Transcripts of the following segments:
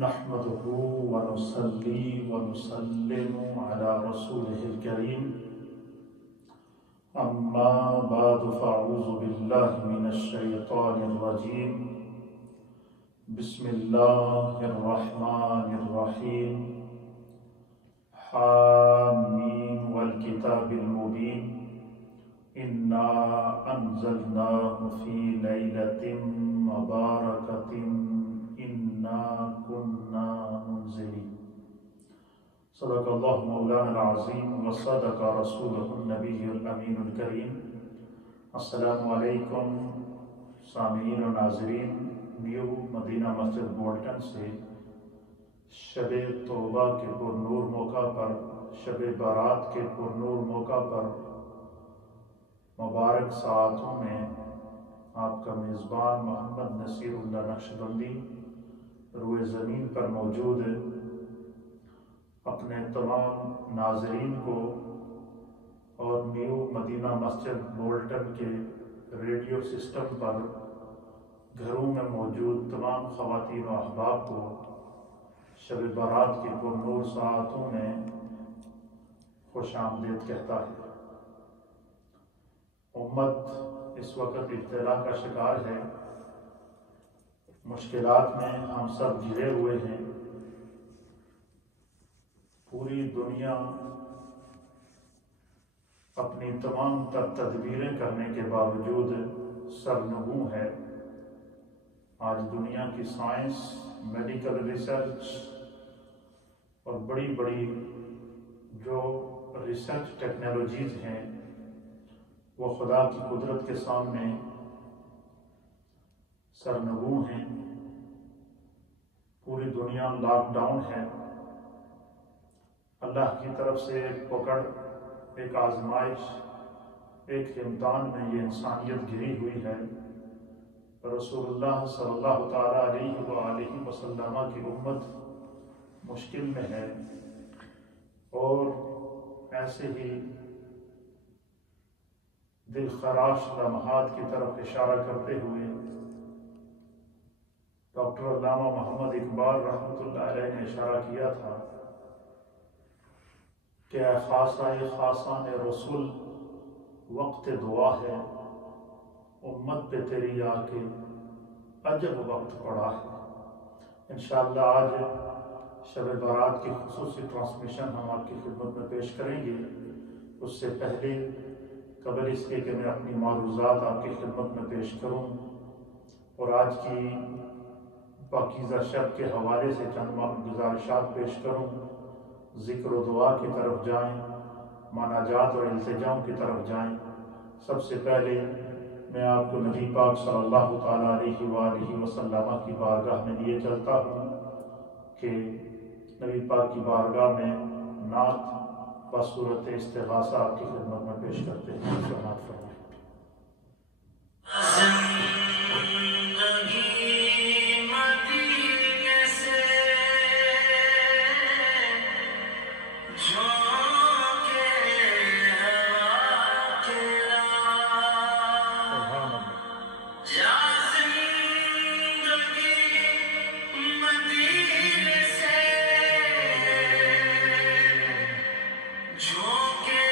نحمده ونصلي ونسلم على رسوله الكريم أما بعد فأعوذ بالله من الشيطان الرجيم بسم الله الرحمن الرحيم حامين والكتاب المبين إنا أنزلناه في ليلة مباركة إنا كنا منزلين صدق الله مولانا العظيم وصدق رسوله النبي الأمين الكريم. السلام علیکم سامعین و ناظرین. نیو مدینہ مسجد بولٹن سے شب توبہ کے پر نور موقع پر، شب بارات کے پر نور موقع پر مبارک ساعتوں میں آپ کا میزبان محمد نصیر اللہ نقشبندی روئے زمین پر موجود ہے. اپنے تمام ناظرین کو اور نیو مدینہ مسجد بولٹن کے ریڈیو سسٹم پر گھروں میں موجود تمام خواتین و احباب کو شب بارات کی پر نور ساعتوں میں خوش آمدید کہتا ہے. امت اس وقت ابتلا کا شکار ہے، مشکلات میں ہم سب گھرے ہوئے ہیں. پوری دنیا اپنی تمام تر تدبیریں کرنے کے باوجود سرنگوں ہے. آج دنیا کی سائنس، میڈیکل ریسرچ اور بڑی بڑی جو ریسرچ ٹیکنالوجیز ہیں وہ خدا کی قدرت کے سامنے سرنگوں ہیں. پوری دنیا لاک ڈاؤن ہے. اللہ کی طرف سے ایک پکڑ، ایک آزمائش، ایک امتحان میں یہ انسانیت گھری ہوئی ہے. رسول اللہ صلی اللہ تعالیٰ علیہ وآلہ وسلم کی امت مشکل میں ہے. اور ایسے ہی دل خراش لمحات کی طرف اشارہ کرتے ہوئے ڈاکٹر علامہ محمد اقبال رحمۃ اللہ علیہ نے اشارہ کیا تھا کہ اے خاصان رسول وقت دعا ہے، امت پہ تیری آ کے عجب وقت پڑا ہے. انشاءاللہ آج شب بارات کی خصوصی ٹرانسمیشن ہم آپ کی خدمت میں پیش کریں گے. اس سے پہلے قبل اس کے کہ میں اپنی معروضات آپ کی خدمت میں پیش کروں اور آج کی پاکیزہ شب کے حوالے سے چند گزارشات پیش کروں، ذکر و دعا کی طرف جائیں، مناجات اور التجاؤں کی طرف جائیں. سب سے پہلے میں آپ کو نبی پاک صلی اللہ تعالیٰ علیہ وآلہ وسلم کی بارگاہ میں لیے چلتا ہوں کہ نبی پاک کی بارگاہ میں نعت بصورت استغاثہ آپ کی خدمت میں پیش کرتے ہیں. سماعت فرمائیں. جو کہ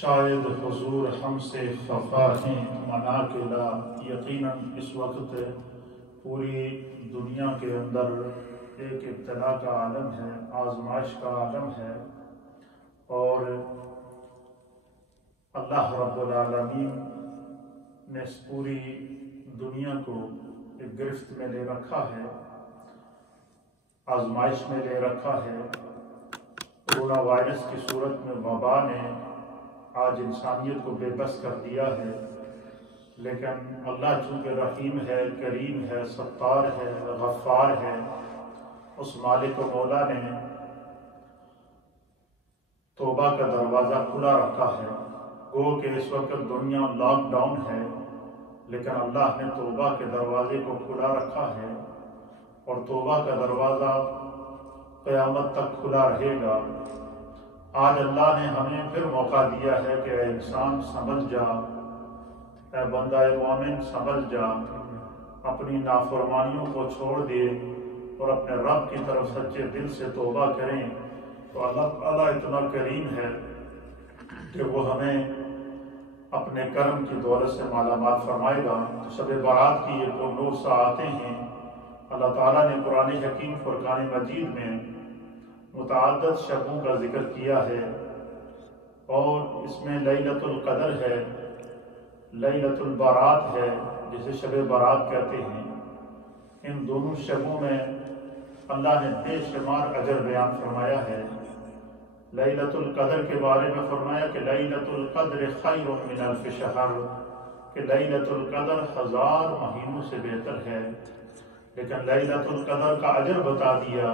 شاید حضور ہم سے خفا ہیں منا کے لا، یقیناً اس وقت پوری دنیا کے اندر ایک ابتلا کا عالم ہے، آزمائش کا عالم ہے، اور اللہ رب العالمین نے اس پوری دنیا کو ایک گرفت میں لے رکھا ہے، آزمائش میں لے رکھا ہے۔ کورونا وائرس کی صورت میں وبا نے آج انسانیت کو بے بس کر دیا ہے، لیکن اللہ چونکہ رحیم ہے، کریم ہے، ستار ہے، غفار ہے، اس مالک و مولا نے توبہ کا دروازہ کھلا رکھا ہے۔ گو کہ اس وقت دنیا لاک ڈاؤن ہے، لیکن اللہ نے توبہ کے دروازے کو کھلا رکھا ہے، اور توبہ کا دروازہ قیامت تک کھلا رہے گا۔ آج اللہ نے ہمیں پھر موقع دیا ہے کہ اے انسان سمجھ جا، اے بندہ مومن سمجھ جا، اپنی نافرمانیوں کو چھوڑ دے اور اپنے رب کی طرف سچے دل سے توبہ کریں، تو اللہ تعالیٰ اتنا کریم ہے کہ وہ ہمیں اپنے کرم کی دولت سے مالا مال فرمائے گا۔ شب برات کی یہ 9 ساعتیں ہیں، اللہ تعالیٰ نے قرآن حکیم فرقان مجید میں متعدد شبوں کا ذکر کیا ہے، اور اس میں لیلۃ القدر ہے، لیلۃ البرات ہے جسے شب برات کہتے ہیں۔ ان دونوں شبوں میں اللہ نے بے شمار اجر بیان فرمایا ہے۔ لیلۃ القدر کے بارے میں فرمایا کہ لیلۃ القدر خیر من الف شہر، کہ لیلۃ القدر 1000 مہینوں سے بہتر ہے، لیکن لیلۃ القدر کا اجر بتا دیا۔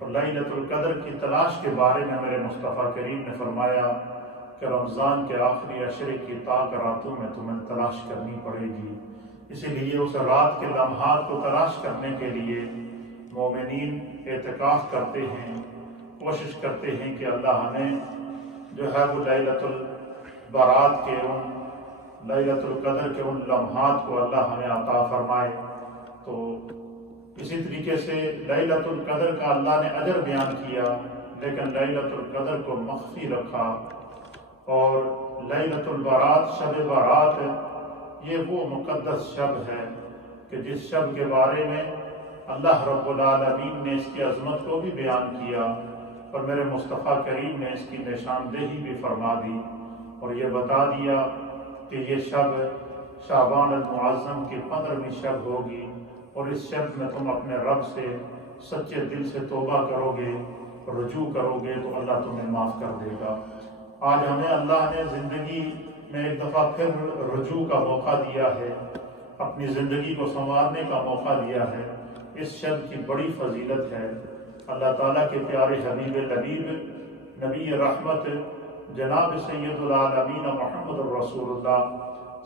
اور لیلۃ القدر کی تلاش کے بارے میں میرے مصطفیٰ کریم نے فرمایا کہ رمضان کے آخری عشرے کی تاک راتوں میں تمہیں تلاش کرنی پڑے گی۔ اسی لیے اس رات کے لمحات کو تلاش کرنے کے لیے مومنین اعتکاف کرتے ہیں، کوشش کرتے ہیں کہ اللہ ہمیں جو ہے وہ لیلۃ البرات کے لیلۃ القدر کے ان لمحات کو اللہ ہمیں عطا فرمائے۔ تو اسی طریقے سے لیلۃ القدر کا اللہ نے اجر بیان کیا، لیکن لیلۃ القدر کو مخفی رکھا۔ اور لیلۃ البرات، شب برات، یہ وہ مقدس شب ہے کہ جس شب کے بارے میں اللہ رب العالمین نے اس کی عظمت کو بھی بیان کیا، اور میرے مصطفیٰ کریم نے اس کی نشاندہی بھی فرما دی، اور یہ بتا دیا کہ یہ شب شعبان المعظم کی 15ویں شب ہوگی، اور اس شب میں تم اپنے رب سے سچے دل سے توبہ کرو گے، رجوع کرو گے تو اللہ تمہیں معاف کر دے گا۔ آج ہمیں اللہ نے زندگی میں ایک دفعہ پھر رجوع کا موقع دیا ہے، اپنی زندگی کو سنوارنے کا موقع دیا ہے۔ اس شب کی بڑی فضیلت ہے۔ اللہ تعالیٰ کے پیارے حبیب لبیب نبی رحمت جناب سید العالمین محمد الرسول اللہ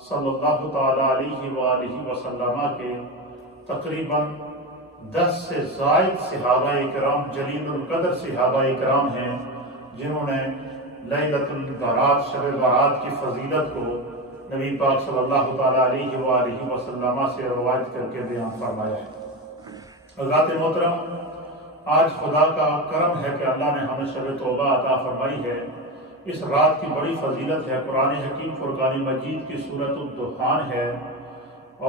صلی اللہ تعالیٰ علیہ وآلہ وسلم کے تقریباً 10 سے زائد صحابہ کرام، جلیل القدر صحابہ کرام ہیں، جنہوں نے لیلۃ البرات، شب برات کی فضیلت کو نبی پاک صلی اللہ تعالیٰ علیہ وآلہ وسلم سے روایت کر کے بیان فرمایا ہے۔ حضرات محترم، آج خدا کا کرم ہے کہ اللہ نے ہمیں شب توبہ عطا فرمائی ہے۔ اس رات کی بڑی فضیلت ہے۔ قرآن حکیم فرقان مجید کی سورۃ الدخان ہے،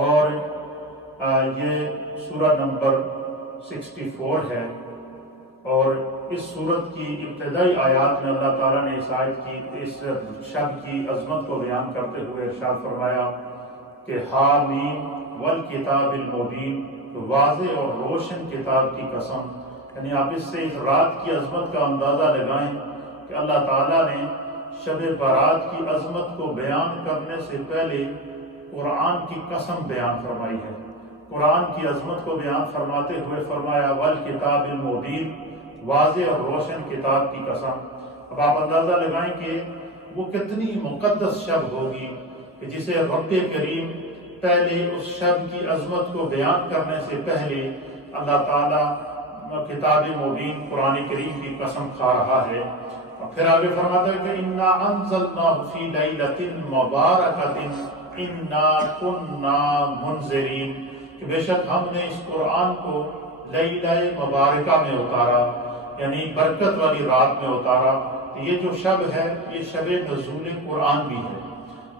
اور یہ سورہ نمبر 64 ہے، اور اس سورت کی ابتدائی آیات میں اللہ تعالیٰ نے اس شب کی عظمت کو بیان کرتے ہوئے ارشاد فرمایا کہ حامیم والکتاب المبین، واضح اور روشن کتاب کی قسم۔ یعنی آپ اس سے اس رات کی عظمت کا اندازہ لگائیں کہ اللہ تعالیٰ نے شب برات کی عظمت کو بیان کرنے سے پہلے قرآن کی قسم بیان فرمائی ہے۔ قرآن کی عظمت کو بیان فرماتے ہوئے فرمایا والکتاب المبین، واضح اور روشن کتاب کی قسم۔ اب آپ اندازہ لگائیں کہ وہ کتنی مقدس شب ہوگی کہ جسے رب کریم پہلے اس شب کی عظمت کو بیان کرنے سے پہلے اللہ تعالیٰ کتاب مبین قرآن کریم کی قسم کھا رہا ہے۔ اور پھر آگے فرماتا ہے کہ اِنَّا أَنزَلْنَاهُ فِي لَيْلَةٍ مُبَارَكَةٍ اِنَّا كُنَّا مُنذِرِينَ، کہ بے شک ہم نے اس قرآن کو لیلہ مبارکہ میں اتارا، یعنی برکت والی رات میں اتارا۔ یہ جو شب ہے یہ شب نزول قرآن بھی ہے۔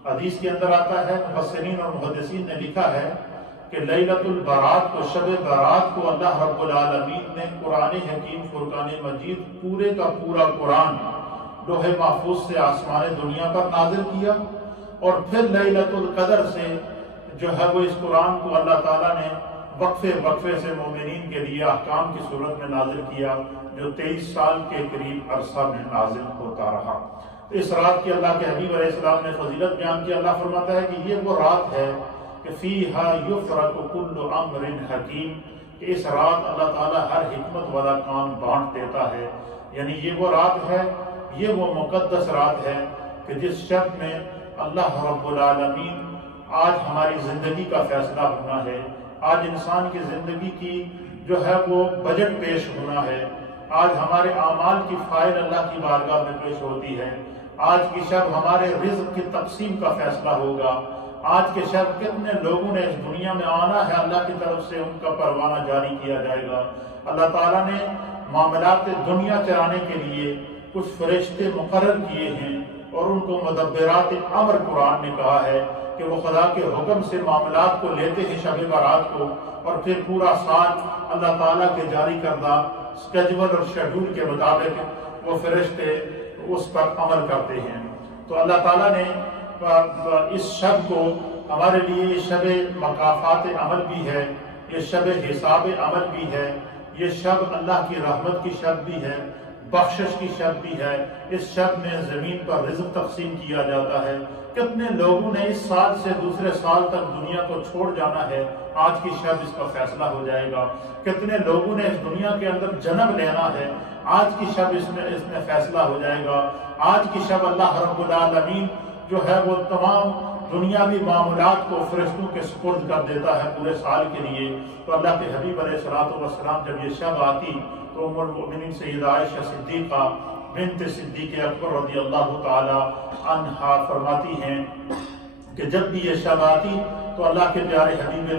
حدیث کے اندر آتا ہے، مفسرین اور محدثین نے لکھا ہے کہ لیلۃ البرات کو، شب برات کو اللہ رب العالمین نے قرآن حکیم فرقان مجید پورے کا پورا قرآن لوح محفوظ سے آسمان دنیا پر نازل کیا، اور پھر لیلۃ القدر سے جو ہے وہ اس قرآن کو اللہ تعالیٰ نے وقفے سے مومنین کے لیے احکام کی صورت میں نازل کیا، جو 23 سال کے قریب عرصہ میں نازل ہوتا رہا۔ اس رات کی اللہ کے حبیب علیہ السلام نے فضیلت بیان کی۔ اللہ فرماتا ہے کہ یہ وہ رات ہے کہ فیہا یفرق کل امر حکیم، کہ اس رات اللہ تعالیٰ ہر حکمت والا کام بانٹ دیتا ہے۔ یعنی یہ وہ رات ہے، یہ وہ مقدس رات ہے کہ جس شب میں اللہ رب العالمین آج ہماری زندگی کا فیصلہ ہونا ہے، آج انسان کی زندگی کی جو ہے وہ بجٹ پیش ہونا ہے، آج ہمارے اعمال کی فائل اللہ کی بارگاہ میں پیش ہوتی ہے، آج کی شب ہمارے رزق کی تقسیم کا فیصلہ ہوگا، آج کے شب کتنے لوگوں نے اس دنیا میں آنا ہے، اللہ کی طرف سے ان کا پروانہ جاری کیا جائے گا۔ اللہ تعالیٰ نے معاملات دنیا چلانے کے لیے کچھ فرشتے مقرر کیے ہیں، اور ان کو مدبرات امر قرآن نے کہا ہے کہ وہ خدا کے حکم سے معاملات کو لیتے ہیں شب برات کو، اور پھر پورا سال اللہ تعالیٰ کے جاری کردہ اسکیجول اور شیڈول کے مطابق وہ فرشتے اس پر عمل کرتے ہیں۔ تو اللہ تعالیٰ نے اس شب کو ہمارے لیے یہ شب مکافات عمل بھی ہے، یہ شب حساب عمل بھی ہے، یہ شب اللہ کی رحمت کی شب بھی ہے، بخشش کی شب بھی ہے۔ اس شب میں زمین پر رزق تقسیم کیا جاتا ہے۔ کتنے لوگوں نے اس سال سے دوسرے سال تک دنیا کو چھوڑ جانا ہے، آج کی شب اس کا فیصلہ ہو جائے گا۔ کتنے لوگوں نے اس دنیا کے اندر جنم لینا ہے، آج کی شب اس میں فیصلہ ہو جائے گا۔ آج کی شب اللہ رب العالمین جو ہے وہ تمام دنیاوی معاملات کو فرشتوں کے سپرد کر دیتا ہے پورے سال کے لیے۔ تو اللہ کے حبیب علیہ السلام جب یہ شب آتی تو ام المؤمنین سیدہ عائشہ صدیقہ بنت صدیق اکبر رضی اللہ تعالی عنہا فرماتی ہیں کہ جب بھی یہ شب آتی تو اللہ کے پیارے حبیب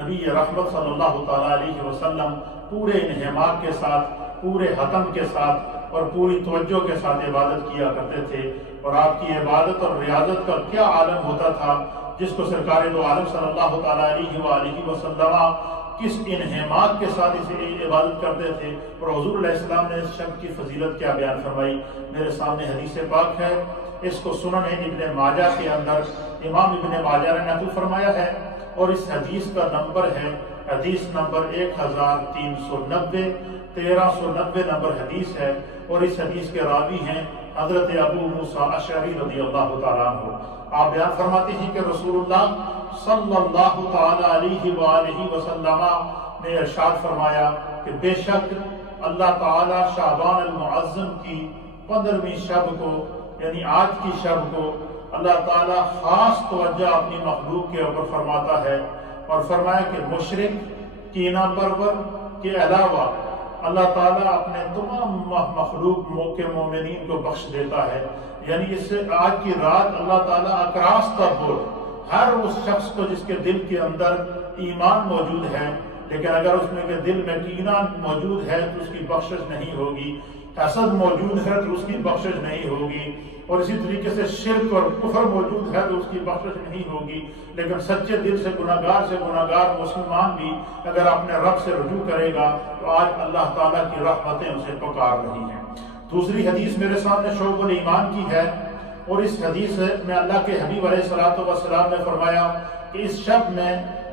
نبی رحمت صلی اللہ تعالی علیہ وسلم پورے انہماک کے ساتھ، پورے حتم کے ساتھ اور پوری توجہ کے ساتھ عبادت کیا کرتے تھے۔ اور آپ کی عبادت اور ریاضت کا کیا عالم ہوتا تھا، جس کو سرکار دو عالم صلی اللہ تعالی علیہ وآلہ وسلم کس انہماک کے ساتھ اسے عبادت کرتے تھے۔ اور حضور علیہ السلام نے اس شب کی فضیلت کیا بیان فرمائی، میرے سامنے حدیث پاک ہے، اس کو سنن ابن ماجہ کے اندر امام ابن ماجہ نے نقل فرمایا ہے، اور اس حدیث کا نمبر ہے حدیث نمبر 1390، 1390 نمبر حدیث ہے، اور اس حدیث کے راوی ہیں حضرت ابو موسیٰ اشعری رضی اللہ تعالیٰ عنہ۔ آپ بیان فرماتے ہیں کہ رسول اللہ صلی اللہ تعالیٰ علیہ وآلہ وسلم نے ارشاد فرمایا کہ بے شک اللہ تعالیٰ شعبان المعظم کی 15ویں شب کو، یعنی آج کی شب کو، اللہ تعالیٰ خاص توجہ اپنی مخلوق کے اوپر فرماتا ہے، اور فرمایا کہ مشرک کینہ پرور کے علاوہ اللہ تعالیٰ اپنے تمام مخلوق کے مومنین کو بخش دیتا ہے۔ یعنی اس سے آج کی رات اللہ تعالیٰ اکراس تبر ہر اس شخص کو جس کے دل کے اندر ایمان موجود ہے، لیکن اگر اس میں کے دل میں کینہ موجود ہے تو اس کی بخشش نہیں ہوگی، حسد موجود ہے تو اس کی بخشش نہیں ہوگی، اور اسی طریقے سے شرک اور کفر موجود ہے تو اس کی بخشش نہیں ہوگی۔ لیکن سچے دل سے گناہگار مسلمان بھی اگر اپنے رب سے رجوع کرے گا تو آج اللہ تعالیٰ کی رحمتیں اسے پکار رہی ہیں۔ دوسری حدیث میرے سامنے شعب الایمان کی ہے، اور اس حدیث میں اللہ کے حبیب علیہ الصلوۃ والسلام نے فرمایا کہ اس شب میں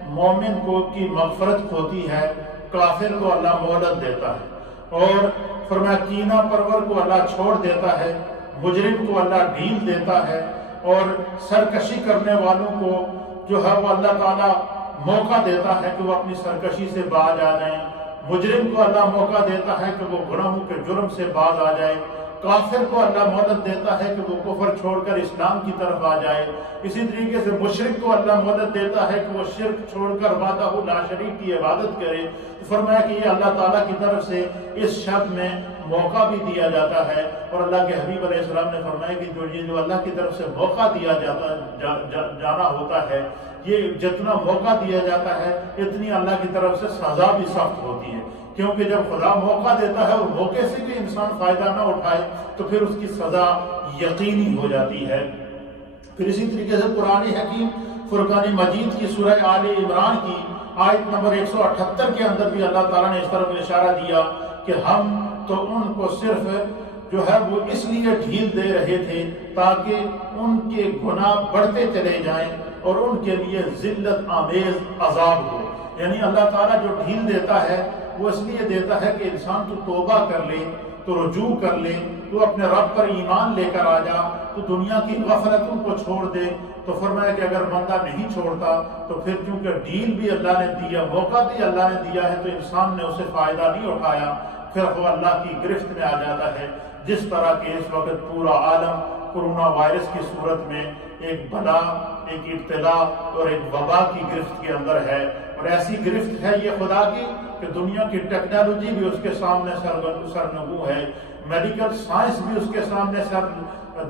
مومن کو کی مغفرت ہوتی ہے، کافر کو اللہ مہلت دیتا ہے، اور فرمایا کینہ پرور کو اللہ چھوڑ دیتا ہے، مجرم کو اللہ ڈھیل دیتا ہے، اور سرکشی کرنے والوں کو جو ہے وہ اللہ تعالیٰ موقع دیتا ہے کہ وہ اپنی سرکشی سے باز آ جائیں، مجرم کو اللہ موقع دیتا ہے کہ وہ گناہوں کے جرم سے باز آ جائے، کافر کو اللہ مہلت دیتا ہے کہ وہ کفر چھوڑ کر اسلام کی طرف آ جائے، اسی طریقے سے مشرک کو اللہ مہلت دیتا ہے کہ وہ شرک چھوڑ کر وحدہ لا شریک کی عبادت کرے۔ فرمایا کہ یہ اللہ تعالیٰ کی طرف سے اس شب میں موقع بھی دیا جاتا ہے، اور اللہ کے حبیب علیہ السلام نے فرمایا کہ جو اللہ کی طرف سے موقع دیا جانا ہوتا ہے، یہ جتنا موقع دیا جاتا ہے اتنی اللہ کی طرف سے سزا بھی سخت ہوتی ہے، کیونکہ جب خدا موقع دیتا ہے اور موقع سے بھی انسان فائدہ نہ اٹھائے تو پھر اس کی سزا یقینی ہو جاتی ہے۔ پھر اسی طریقے سے قرآن حکیم فرقان مجید کی سورہ آل عمران کی آیت نمبر 178 کے اندر بھی اللہ تعالیٰ نے اس طرف اشارہ دیا کہ ہم تو ان کو صرف جو ہے وہ اس لیے ڈھیل دے رہے تھے تاکہ ان کے گناہ بڑھتے چلے جائیں اور ان کے لیے ذلت آمیز عذاب ہو۔ یعنی اللہ تعالیٰ جو ڈھیل دیتا ہے وہ اس لیے دیتا ہے کہ انسان تو توبہ کر لے، تو رجوع کر لے، تو اپنے رب پر ایمان لے کر آ جا، تو دنیا کی غفلتوں کو چھوڑ دے۔ تو فرمایا کہ اگر بندہ نہیں چھوڑتا تو پھر کیونکہ ڈھیل بھی اللہ نے دیا، موقع بھی اللہ نے دیا ہے، تو انسان نے اسے فائدہ نہیں اٹھایا، پھر وہ اللہ کی گرفت میں آ جاتا ہے۔ جس طرح کہ اس وقت پورا عالم کرونا وائرس کی صورت میں ایک بلا، ایک ابتلا اور ایک وبا کی گرفت کے اندر ہے، اور ایسی گرفت ہے یہ خدا کی کہ دنیا کی ٹیکنالوجی بھی اس کے سامنے سرنگوں ہے، میڈیکل سائنس بھی اس کے سامنے سر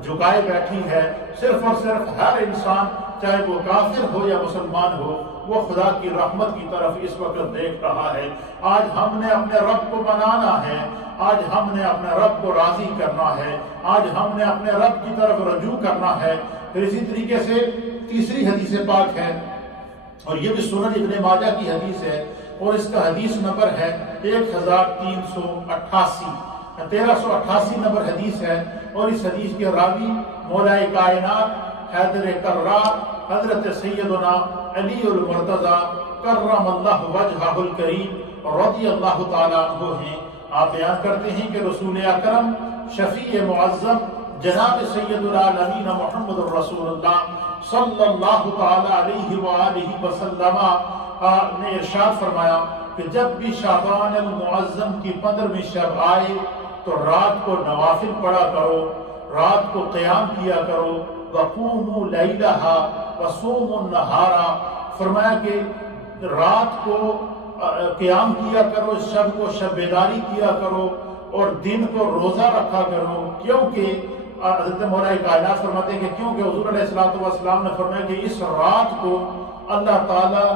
جھکائے بیٹھی ہے۔ صرف اور صرف ہر انسان چاہے وہ کافر ہو یا مسلمان ہو وہ خدا کی رحمت کی طرف اس وقت دیکھ رہا ہے۔ آج ہم نے اپنے رب کو منانا ہے، آج ہم نے اپنے رب کو راضی کرنا ہے، آج ہم نے اپنے رب کی طرف رجوع کرنا ہے۔ پھر اسی طریقے سے تیسری حدیث پاک ہے، اور یہ بھی سنن ابن ماجہ کی حدیث ہے، اور اس کا حدیث نمبر ہے 1388 نمبر حدیث ہے، اور اس حدیث کے راوی مولا کائنات حیدر کرار حضرت سیدنا علی المرتضی کرم اللہ وجہہ الکریم رضی اللہ تعالیٰ عنہ ہیں۔ آپ بیان کرتے ہیں کہ رسول اکرم شفیع معظم جناب سید العالمین محمد رسول اللہ صلی اللہ تعالیٰ علیہ وآلہ وسلم نے ارشاد فرمایا کہ جب بھی شعبان المعظم کی 15ویں شب آئے تو رات کو نوافل پڑھا کرو، رات کو قیام کیا کرو، وقوموا لیلہا وصوموا النہارا، فرمایا کہ رات کو قیام کیا کرو، شب کو شب بیداری کیا کرو، اور دن کو روزہ رکھا کرو، کیونکہ حضرت مولا کائنات فرماتے ہیں کہ کیونکہ حضور علیہ السلام نے فرمایا کہ اس رات کو اللہ تعالیٰ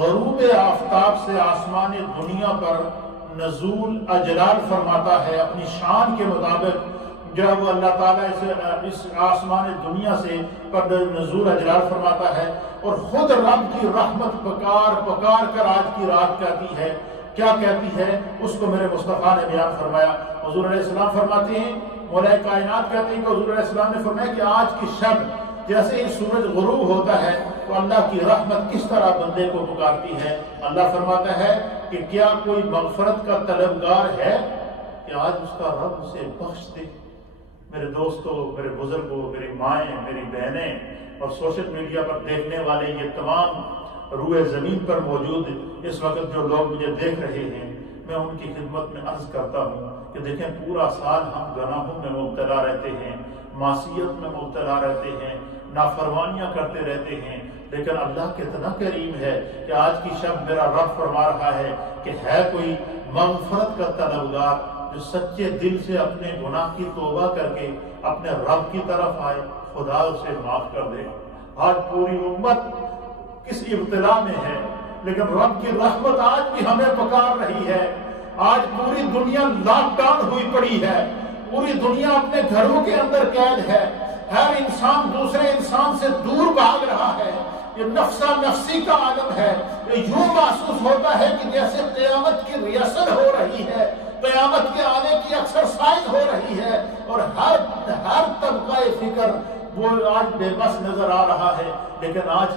غروب آفتاب سے آسمان دنیا پر نزول اجلال فرماتا ہے، اپنی شان کے مطابق جو وہ اللہ تعالیٰ اس آسمان دنیا سے پر نزول اجلال فرماتا ہے، اور خود رب کی رحمت پکار کر آج کی رات کہتی ہے، کیا کہتی ہے اس کو میرے مصطفیٰ نے بیان فرمایا۔ حضور علیہ السلام فرماتے ہیں، مولا کائنات کہتے ہیں کہ حضور علیہ السلام نے فرمایا کہ آج کی شب جیسے ہی سورج غروب ہوتا ہے تو اللہ کی رحمت کس طرح بندے کو پکارتی ہے۔ اللہ فرماتا ہے کہ کیا کوئی مغفرت کا طلبگار ہے کہ آج اس کا رب اسے بخش دے؟ میرے دوستوں، میرے بزرگوں، میری مائیں، میری بہنیں اور سوشل میڈیا پر دیکھنے والے یہ تمام روئے زمین پر موجود اس وقت جو لوگ مجھے دیکھ رہے ہیں، میں ان کی خدمت میں عرض کرتا ہوں کہ دیکھیں پورا سال ہم گناہوں میں مبتلا رہتے ہیں، معصیت میں مبتلا رہتے ہیں، نافرمانیاں کرتے رہتے ہیں، لیکن اللہ کتنا کریم ہے کہ آج کی شب میرا رب فرما رہا ہے کہ ہے کوئی مغفرت کا طلبگار جو سچے دل سے اپنے گناہ کی توبہ کر کے اپنے رب کی طرف آئے، خدا اسے معاف کر دے۔ آج پوری امت کس ابتلا میں ہے، لیکن رب کی رحمت آج بھی ہمیں پکار رہی ہے۔ آج پوری دنیا لاک ڈاؤن ہوئی پڑی ہے، پوری دنیا اپنے گھروں کے اندر قید ہے، ہر انسان دوسرے انسان سے دور بھاگ رہا ہے، یہ نفسا نفسی کا عالم ہے۔ یہ یوں محسوس ہوتا ہے کہ جیسے قیامت کی ریاست ہو رہی ہے، قیامت کے آنے کی ایکسرسائز ہو رہی ہے، اور ہر طبقہ فکر وہ آج بے بس نظر آ رہا ہے۔ لیکن آج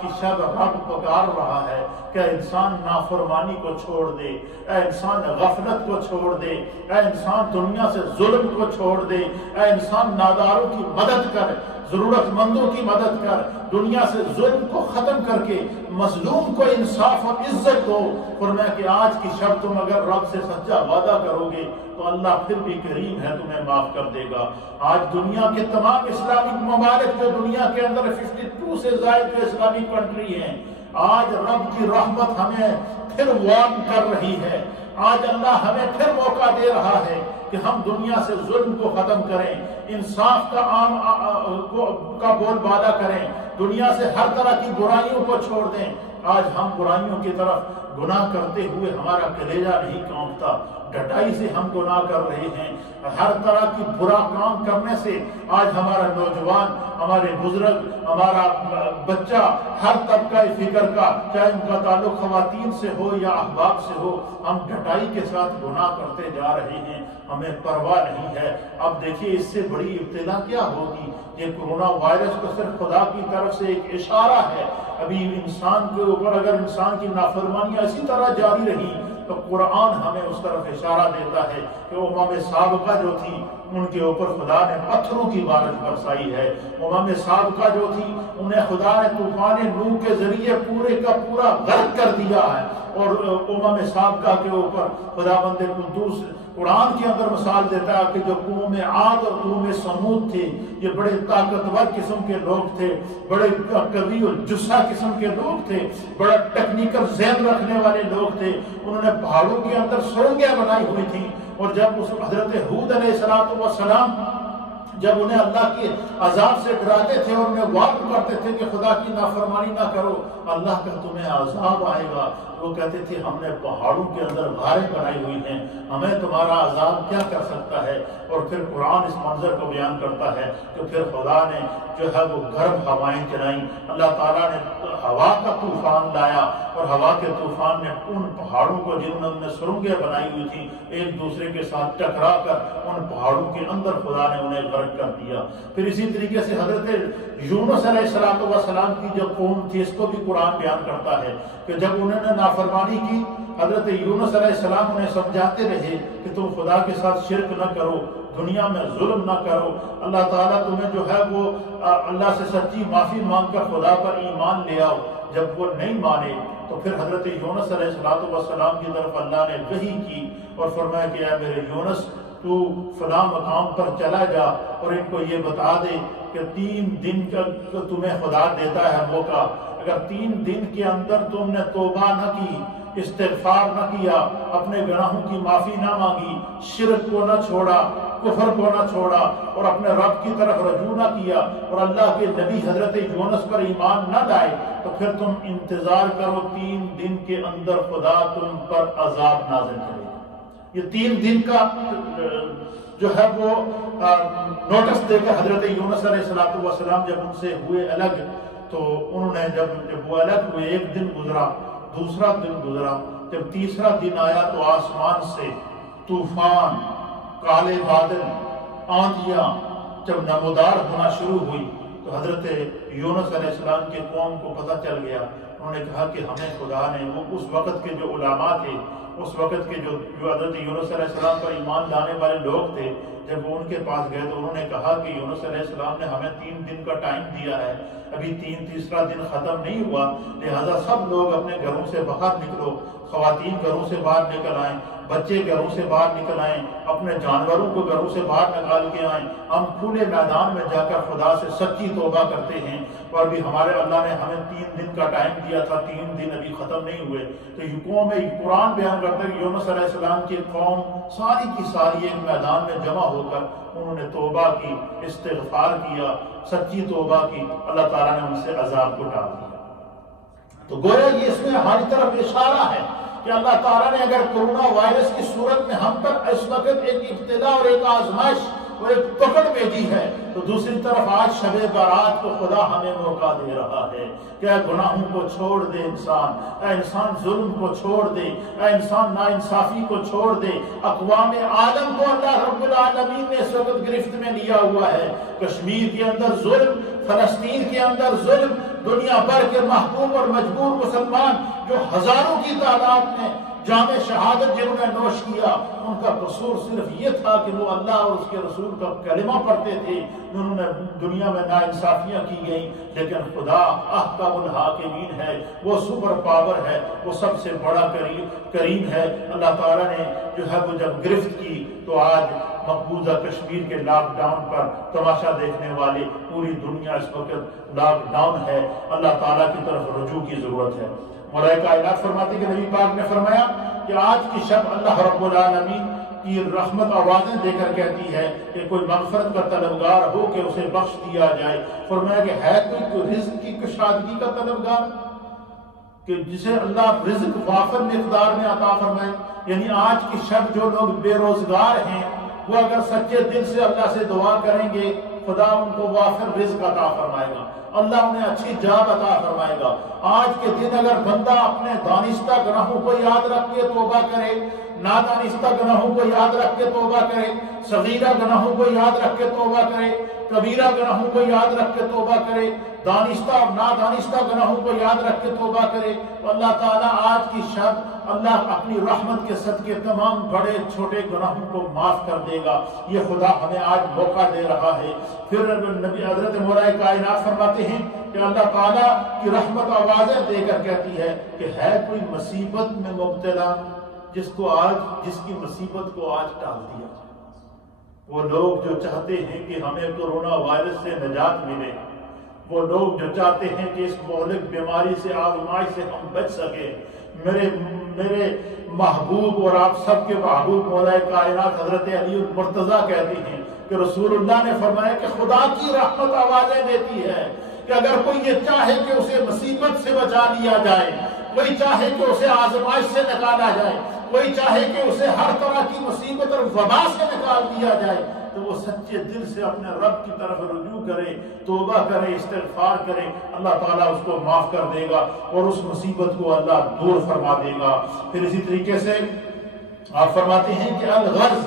کی شب رب پکار رہا ہے کہ انسان نافرمانی کو چھوڑ دے، اے انسان غفلت کو چھوڑ دے، اے انسان دنیا سے ظلم کو چھوڑ دے، اے انسان ناداروں کی مدد کر، ضرورت مندوں کی مدد کر، دنیا سے ظلم کو ختم کر کے مظلوم کو انصاف اور عزت دو۔ فرمایا کہ آج کی شب تم اگر رب سے سچا وعدہ کرو گے تو اللہ پھر بھی کریم ہے، تمہیں معاف کر دے گا۔ آج دنیا کے تمام اسلامک ممالک جو دنیا کے اندر 52 سے زائد جو اسلامک کنٹری ہیں، آج رب کی رحمت ہمیں پھر وارن کر رہی ہے۔ آج اللہ ہمیں پھر موقع دے رہا ہے کہ ہم دنیا سے ظلم کو ختم کریں، انصاف کا بول بالا کریں، دنیا سے ہر طرح کی برائیوں کو چھوڑ دیں۔ آج ہم برائیوں کی طرف گناہ کرتے ہوئے ہمارا کلیجہ نہیں کانپتا، ڈٹائی سے ہم گناہ کر رہے ہیں، ہر طرح کی برا کام کرنے سے آج ہمارا نوجوان، ہمارے بزرگ، ہمارا بچہ، ہر طبقہ فکر کا، چاہے ان کا تعلق خواتین سے ہو یا احباب سے ہو، ہم ڈٹائی کے ساتھ گناہ کرتے جا رہے ہیں، ہمیں پرواہ نہیں ہے۔ اب دیکھیے اس سے بڑی ابتلا کیا ہوگی؟ یہ کرونا وائرس تو صرف خدا کی طرف سے ایک اشارہ ہے۔ ابھی انسان کے اوپر اگر انسان کی نافرمانیاں اسی طرح جاری رہی تو قرآن ہمیں اس طرف اشارہ دیتا ہے کہ امم سابقہ جو تھی ان کے اوپر خدا نے پتھروں کی بارش برسائی ہے۔ امم سابقہ جو تھی انہیں خدا نے طوفان نوح کے ذریعے پورے کا پورا غرق کر دیا ہے، اور امم سابقہ کے اوپر خدا بند قدوس قرآن کے اندر مثال دیتا ہے کہ جو قوم عاد اور قوم سمود تھے، یہ بڑے طاقتور قسم کے لوگ تھے، بڑے قوی اور جسا قسم کے لوگ تھے، بڑا ٹیکنیکل ذہن رکھنے والے لوگ تھے۔ انہوں نے پہاڑوں کے اندر سرنگیں بنائی ہوئی تھیں، اور جب اس حضرت ہود علیہ السلام جب انہیں اللہ کے عذاب سے ڈراتے تھے اور انہیں وارن کرتے تھے کہ خدا کی نافرمانی نہ کرو، اللہ کا تمہیں عذاب آئے گا، وہ کہتے تھے ہم نے پہاڑوں کے اندر غاریں بنائی ہوئی ہیں، ہمیں تمہارا عذاب کیا کر سکتا ہے؟ اور پھر قرآن اس منظر کو بیان کرتا ہے کہ پھر خدا نے جو ہے وہ گرم ہوائیں چلائیں، اللہ تعالیٰ نے ہوا کا طوفان لایا، اور ہوا کے طوفان نے ان پہاڑوں کو جنہوں نے سرنگیں بنائی ہوئی تھیں ایک دوسرے کے ساتھ ٹکرا کر ان پہاڑوں کے اندر خدا نے انہیں غرق کر دیا۔ پھر اسی طریقے سے حضرت یونس علیہ السلام کی جو قوم تھی اس کو بھی قرآن بیان کرتا ہے کہ جب انہوں نے نافرمانی کی، حضرت یونس علیہ السلام انہیں سمجھاتے رہے کہ تم خدا کے ساتھ شرک نہ کرو، دنیا میں ظلم نہ کرو، اللہ تعالیٰ تمہیں جو ہے وہ اللہ سے سچی معافی مانگ کر خدا پر ایمان لے آؤ۔ جب وہ نہیں مانے تو پھر حضرت یونس علیہ السلام کی طرف اللہ نے وحی کی اور فرمایا کہ اے میرے یونس، تو فلاں مقام پر چلا جا اور ان کو یہ بتا دے کہ 3 دن کا تمہیں خدا دیتا ہے موقع، اگر 3 دن کے اندر تم نے توبہ نہ کی، استغفار نہ کیا، اپنے گناہوں کی معافی نہ مانگی، شرک کو نہ چھوڑا، کفر کو نہ چھوڑا، اور اپنے رب کی طرف رجوع نہ کیا، اور اللہ کے نبی حضرت یونس پر ایمان نہ لائے، تو پھر تم انتظار کرو 3 دن کے اندر خدا تم پر عذاب نازل کرے گا۔ یہ 3 دن کا جو ہے وہ نوٹس دے کے حضرت یونس علیہ السلام جب ان سے ہوئے الگ، تو انہوں نے جب وہ الگ ہوئے، ایک دن گزرا، دوسرا دن گزرا، جب تیسرا دن آیا تو آسمان سے طوفان، کالے بادل، آندھیاں جب نمودار ہونا شروع ہوئی تو حضرت یونس علیہ السلام کے قوم کو پتہ چل گیا انہوں نے کہا کہ ہمیں خدا نے وہ اس وقت کے جو علماء تھے، اس وقت کے جو حضرت یونس علیہ السلام پر ایمان لانے والے لوگ تھے، جب وہ ان کے پاس گئے تو انہوں نے کہا کہ یونس علیہ السلام نے ہمیں 3 دن کا ٹائم دیا ہے، ابھی تیسرا دن ختم نہیں ہوا، لہذا سب لوگ اپنے گھروں سے باہر نکلو، خواتین گھروں سے باہر نکل آئیں، بچے گھروں سے باہر نکل آئیں، اپنے جانوروں کو گھروں سے باہر نکال کے آئیں، ہم کھلے میدان میں جا کر خدا سے سچی توبہ کرتے ہیں، اور بھی ہمارے اللہ نے ہمیں 3 دن کا ٹائم دیا تھا، 3 دن ابھی ختم نہیں ہوئے۔ تو یہ قوم قرآن بیان کرتا ہے کہ یونس علیہ السلام کی قوم ساری کی ساری ایک میدان میں جمع ہو کر انہوں نے توبہ کی، استغفار کیا، سچی توبہ کی، اللہ تعالیٰ نے ان سے عذاب کو ٹال دیا۔ تو گویا یہ اس میں ہماری طرف اشارہ ہے کہ اللہ تعالیٰ نے اگر کرونا وائرس کی صورت میں ہم پر اس وقت ایک ابتلا اور ایک آزمائش اور ایک پکڑ بھیجی ہے، تو دوسری طرف آج شب برات کو خدا ہمیں موقع دے رہا ہے کہ اے گناہوں کو چھوڑ دے انسان، اے انسان ظلم کو چھوڑ دے، اے انسان ناانصافی کو چھوڑ دے۔ اقوام عالم کو اللہ رب العالمین نے اس وقت گرفت میں لیا ہوا ہے، کشمیر کے اندر ظلم، فلسطین کے اندر ظلم، دنیا بھر کے محکوم اور مجبور مسلمان جو ہزاروں کی تعداد میں جام شہادت جنہوں نے نوش کیا، ان کا قصور صرف یہ تھا کہ وہ اللہ اور اس کے رسول کا کلمہ پڑھتے تھے، انہوں نے دنیا میں ناانصافیاں کی گئیں، لیکن خدا احکم الحاکمین ہے، وہ سپر پاور ہے، وہ سب سے بڑا کریم ہے۔ اللہ تعالیٰ نے جو ہے وہ جب گرفت کی تو آج مقبوضہ کشمیر کے لاک ڈاؤن پر تماشا دیکھنے والے پوری دنیا اس وقت لاک ڈاؤن ہے، اللہ تعالیٰ کی طرف رجوع کی ضرورت ہے۔ مولا کائنات فرماتے کہ نبی پاک نے فرمایا کہ آج کی شب اللہ رب العالمین کی رحمت آوازیں دے کر کہتی ہے کہ کوئی مغفرت کا طلبگار ہو کہ اسے بخش دیا جائے۔ فرمایا کہ ہے کوئی رزق کی کشادگی کا طلبگار کہ جسے اللہ رزق وافر مقدار میں عطا فرمائے؟ یعنی آج کی شب جو لوگ بے روزگار ہیں وہ اگر سچے دل سے اللہ سے دعا کریں گے، خدا ان کو وافر رزق عطا فرمائے گا، اللہ انہیں اچھی جاب عطا فرمائے گا۔ آج کے دن اگر بندہ اپنے دانستہ گناہوں کو یاد رکھ کے توبہ کرے، نادانستہ گناہوں کو یاد رکھ کے توبہ کرے، صغیرہ گناہوں کو یاد رکھ کے توبہ کرے، کبیرہ گناہوں کو یاد رکھ کے توبہ کرے، دانستہ اور نادانستہ گناہوں کو یاد رکھ کے توبہ کرے، تو اللہ تعالیٰ آج کی شب اللہ اپنی رحمت کے صدقے تمام بڑے چھوٹے گناہوں کو معاف کر دے گا۔ یہ خدا ہمیں آج موقع دے رہا ہے۔ پھر نبی حضرت مولا کائنات فرماتے ہیں کہ اللہ تعالیٰ کی رحمت آوازیں دے کر کہتی ہے کہ ہے کوئی مصیبت میں مبتلا جس کی مصیبت کو آج ٹال دیا جائے۔ وہ لوگ جو چاہتے ہیں کہ ہمیں کورونا وائرس سے نجات ملے، وہ لوگ جو چاہتے ہیں کہ اس مہلک بیماری سے آزمائش سے ہم بچ سکے، میرے محبوب اور آپ سب کے محبوب مولا کائنات حضرت علی المرتضیٰ کہتے ہیں کہ رسول اللہ نے فرمایا کہ خدا کی رحمت آوازیں دیتی ہے کہ اگر کوئی یہ چاہے کہ اسے مصیبت سے بچا لیا جائے، کوئی چاہے کہ اسے آزمائش سے نکالا جائے، کوئی چاہے کہ اسے ہر طرح کی مصیبت اور وبا سے نکال دیا جائے، تو وہ سچے دل سے اپنے رب کی طرف رجوع کرے، توبہ کرے، استغفار کرے، اللہ تعالیٰ اس کو معاف کر دے گا اور اس مصیبت کو اللہ دور فرما دے گا۔ پھر اسی طریقے سے آپ فرماتے ہیں کہ الغرض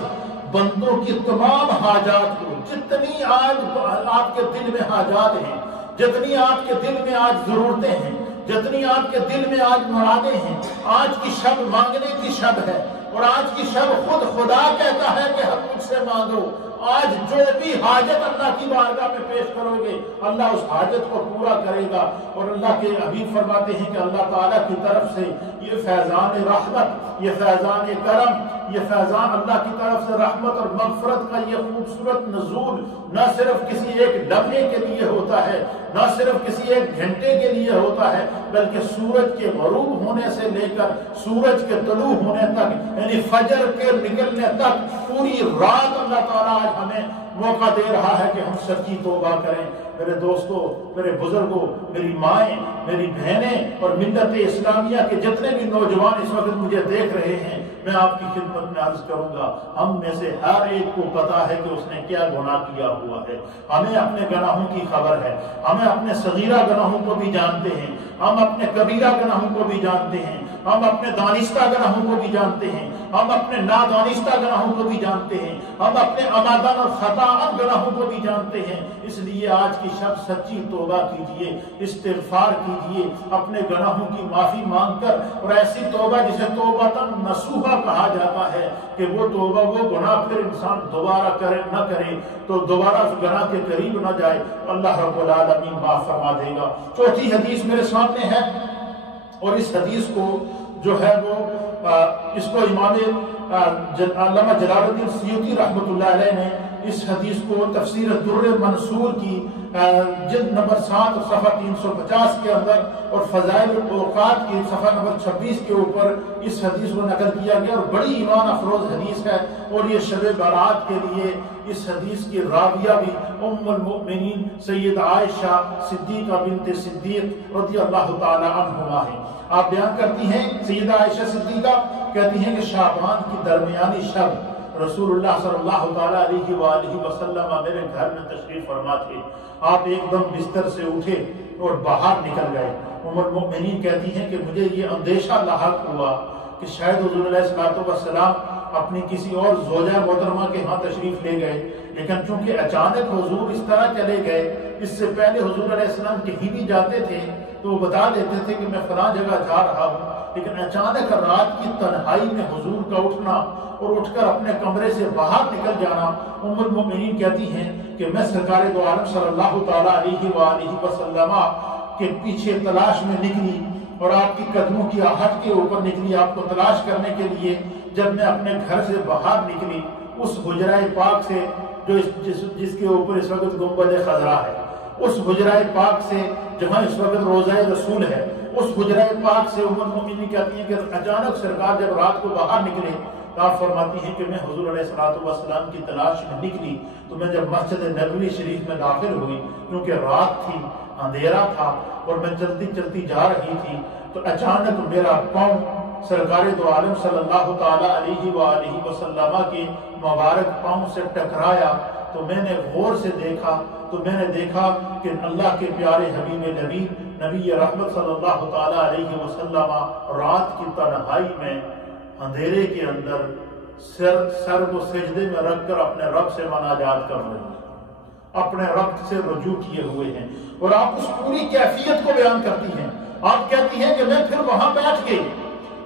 بندوں کی تمام حاجات کو، جتنی آج آپ کے دل میں حاجات ہیں، جتنی آپ کے دل میں آج ضرورتیں ہیں، جتنی آپ کے دل میں آج مرادیں ہیں، آج کی شب مانگنے کی شب ہے، اور آج کی شب خود خدا کہتا ہے کہ ہم مجھ سے مانگو۔ آج جو بھی حاجت اللہ کی بارگاہ میں پیش کرو گے، اللہ اس حاجت کو پورا کرے گا۔ اور اللہ کے حبیب فرماتے ہیں کہ اللہ تعالیٰ کی طرف سے یہ فیضان رحمت، یہ فیضان کرم، یہ فیضان اللہ کی طرف سے رحمت اور مغفرت کا یہ خوبصورت نزول نہ صرف کسی ایک لمحے کے لیے ہوتا ہے، نہ صرف کسی ایک گھنٹے کے لیے ہوتا ہے، بلکہ سورج کے غروب ہونے سے لے کر سورج کے طلوع ہونے تک، یعنی فجر کے نکلنے تک پوری رات اللہ تعالیٰ آج ہمیں موقع دے رہا ہے کہ ہم سچی توبہ کریں۔ میرے دوستوں، میرے بزرگوں، میری مائیں، میری بہنیں اور ملت اسلامیہ کے جتنے بھی نوجوان اس وقت مجھے دیکھ رہے ہیں، میں آپ کی خدمت میں عرض کروں گا، ہم میں سے ہر ایک کو پتا ہے کہ اس نے کیا گناہ کیا ہوا ہے۔ ہمیں اپنے گناہوں کی خبر ہے، ہمیں اپنے صغیرہ گناہوں کو بھی جانتے ہیں، ہم اپنے کبیرہ گناہوں کو بھی جانتے ہیں، ہم اپنے دانستہ گناہوں کو بھی جانتے ہیں، ہم اپنے نادانستہ گناہوں کو بھی جانتے ہیں، ہم اپنے عمدن اور خطاً گناہوں کو بھی جانتے ہیں۔ اس لیے آج کی شب سچی توبہ کیجئے، استغفار کیجئے، اپنے گناہوں کی معافی مانگ کر، اور ایسی توبہ جسے توبۃ نصوحہ کہا جاتا ہے کہ وہ توبہ، وہ گناہ پھر انسان دوبارہ نہ کرے، تو دوبارہ اس گناہ کے قریب نہ جائے، اللہ رب العالمین معاف فرما دے گا۔ چوتھی حدیث میرے سامنے ہے، اور اس حدیث کو جو ہے وہ اس کو امام علامہ جلال الدین سیوطی رحمۃ اللہ علیہ نے اس حدیث کو تفسیر الدر منصور کی جلد نمبر 7 صفحہ 350 کے اندر، اور فضائل الاوقات کی صفحہ نمبر 26 کے اوپر اس حدیث کو نقل کیا گیا، اور بڑی ایمان افروز حدیث ہے۔ اور یہ شب برات کے لیے اس حدیث کی راویہ بھی ام المؤمنین سید عائشہ صدیقہ بنت صدیق رضی اللہ تعالی عنہما ہیں۔ آپ بیان کرتی ہیں، سیدہ عائشہ صدیقہ کہتی ہیں کہ شعبان کی درمیانی شب رسول اللہ صلی اللہ تعالی علیہ وآلہ وسلم میرے گھر میں تشریف فرما تھے۔ آپ ایک دم بستر سے اٹھے اور باہر نکل گئے۔ ام المؤمنین کہتی ہیں کہ مجھے یہ اندیشہ لاحق ہوا کہ شاید حضور علیہ السلام اپنی کسی اور زوجہ محترمہ کے ہاں تشریف لے گئے، لیکن چونکہ اچانک حضور اس طرح چلے گئے، اس سے پہلے حضور علیہ السلام کہیں بھی جاتے تھے تو وہ بتا دیتے تھے کہ میں فلاں جگہ جا رہا ہوں، لیکن اچانک رات کی تنہائی میں حضور کا اٹھنا اور اٹھ کر اپنے کمرے سے باہر نکل جانا، ام المؤمنین کہتی ہیں کہ میں سرکار دو عالم صلی اللہ تعالی علیہ وآلہ وسلم کے پیچھے تلاش میں نکلی، اور آپ کی قدموں کی آہٹ کے اوپر نکلی آپ کو تلاش کرنے کے لیے۔ جب میں اپنے گھر سے باہر نکلی، اس حجرہ پاک سے جو جس کے اوپر اس وقت گنبد خضرا ہے، اس حجرہ پاک سے جہاں اس وقت روضہ رسول ہے، اس حجرہ پاک سے ام المؤمنین کہتی ہیں کہ اچانک سرکار جب رات کو باہر نکلے، آپ فرماتی ہیں کہ میں حضور علیہ السلام کی تلاش میں نکلی، تو میں جب مسجد نبوی شریف میں داخل ہوئی، کیونکہ رات تھی، اندھیرا تھا، اور میں چلتی چلتی جا رہی تھی، تو اچانک میرا پاؤں سرکار دو عالم صلی اللہ تعالی علیہ وآلہ وسلم کے مبارک پاؤں سے ٹکرایا، تو میں نے غور سے دیکھا، تو میں نے دیکھا کہ اللہ کے پیارے حبیب نبی رحمت صلی اللہ تعالی علیہ وسلم رات کی تنہائی میں اندھیرے کے اندر سر کو سجدے میں رکھ کر اپنے رب سے مناجات کر رہے ہیں، اپنے رب سے رجوع کیے ہوئے ہیں، اور آپ اس پوری کیفیت کو بیان کرتی ہیں۔ آپ کہتی ہیں کہ میں پھر وہاں بیٹھ گئی،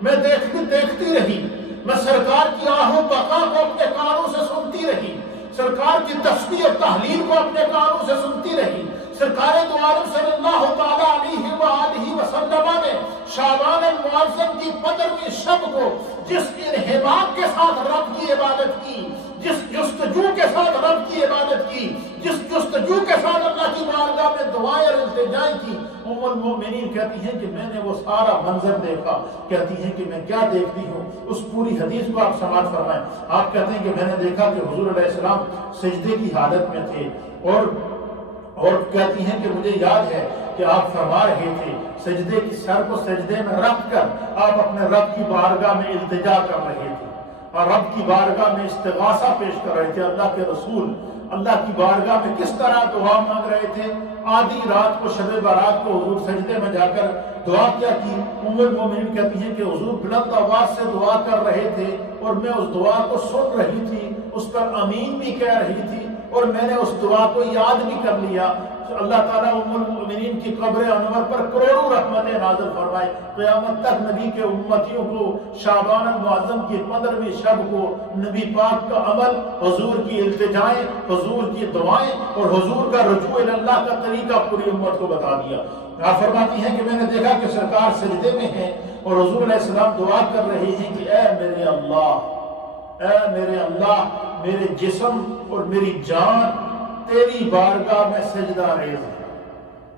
میں دیکھتی رہی، میں سرکار کی آہو بقا کو اپنے کانوں سے سنتی رہی، سرکار کی تسبیح اور تحلیل کو اپنے کانوں سے سنتی رہی۔ سرکار دو عالم صلی اللہ تعالی علیہ وآلہ وسلم نے شعبان المعظم کی 15ویں شب کو جس انہماک کے ساتھ رب کی عبادت کی، جس جستجو کے ساتھ رب کی عبادت کی، جس جستجو کے ساتھ اللہ کی بارگاہ میں دعائیں اور التجائیں کی، ام المؤمنین کہتی ہیں کہ میں نے وہ سارا منظر دیکھا۔ کہتی ہیں کہ میں کیا دیکھتی ہوں، اس پوری حدیث کو آپ سماعت فرمائیں۔ آپ کہتے ہیں کہ میں نے دیکھا کہ حضور علیہ السلام سجدے کی حالت میں تھے، اور کہتی ہیں کہ مجھے یاد ہے کہ آپ فرما رہے تھے، سجدے کی سر کو سجدے میں رکھ کر آپ اپنے رب کی بارگاہ میں التجا کر رہے تھے، اور رب کی بارگاہ میں استغاثہ پیش کر رہے تھے۔ اللہ کے رسول اللہ کی بارگاہ میں کس طرح دعا مانگ رہے تھے؟ آدھی رات کو شب برات کو حضور سجدے میں جا کر دعا کیا کی؟ ام المؤمنین کہتی ہیں کہ حضور بلند آواز سے دعا کر رہے تھے، اور میں اس دعا کو سن رہی تھی، اس پر آمین بھی کہہ رہی تھی، اور میں نے اس دعا کو یاد بھی کر لیا۔ اللہ تعالیٰ ام المؤمنین کی قبر انور پر کروڑوں رحمتیں نازل فرمائے، قیامت تک نبی کے امتیوں کو شعبان المعظم کی 15ویں شب کو نبی پاک کا عمل، حضور کی التجائیں، حضور کی دعائیں اور حضور کا رجوع اللہ کا طریقہ پوری امت کو بتا دیا۔ آپ فرماتی ہیں کہ میں نے دیکھا کہ سرکار سجدے میں ہیں، اور حضور علیہ السلام دعا کر رہے ہیں کہ اے میرے اللہ، اے میرے اللہ، میرے جسم اور میری جان تیری بارگاہ میں سجدہ ریز ہے۔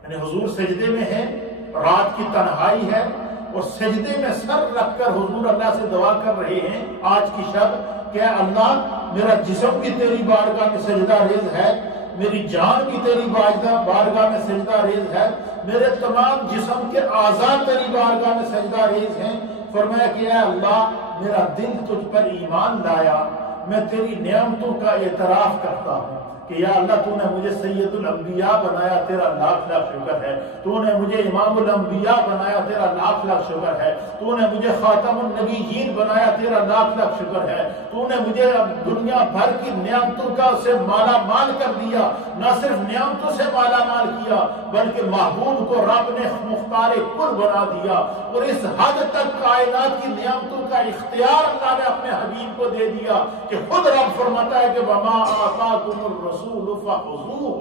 یعنی حضور سجدے میں ہیں، رات کی تنہائی ہے، اور سجدے میں سر رکھ کر حضور اللہ سے دعا کر رہے ہیں آج کی شب کہ اے اللہ، میرا جسم بھی تیری بارگاہ میں سجدہ ریز ہے، میری جان بھی تیری بارگاہ میں سجدہ ریز ہے، میرے تمام جسم کے اعضاء تیری بارگاہ میں سجدہ ریز ہیں۔ فرمایا کہ اے اللہ، میرا دل تجھ پر ایمان لایا، میں تیری نعمتوں کا اعتراف کرتا ہوں کہ یا اللہ تو نے مجھے سید الانبیاء بنایا، تیرا لاکھ لاکھ شکر ہے، تو نے مجھے امام الانبیاء بنایا، تیرا لاکھ لاکھ شکر ہے، تو نے مجھے خاتم النبیین بنایا، تیرا لاکھ لاکھ شکر ہے، تو نے مجھے اب دنیا بھر کی نعمتوں کا سے مالا مال کر دیا، نہ صرف نعمتوں سے مالا مال کیا بلکہ محبوب کو رب نے مختار کل بنا دیا، اور اس حد تک کائنات کی نعمتوں کا اختیار اللہ نے اپنے حبیب کو دے دیا کہ خود رب فرماتا ہے کہ وما آتاکم الرسول فخذوہ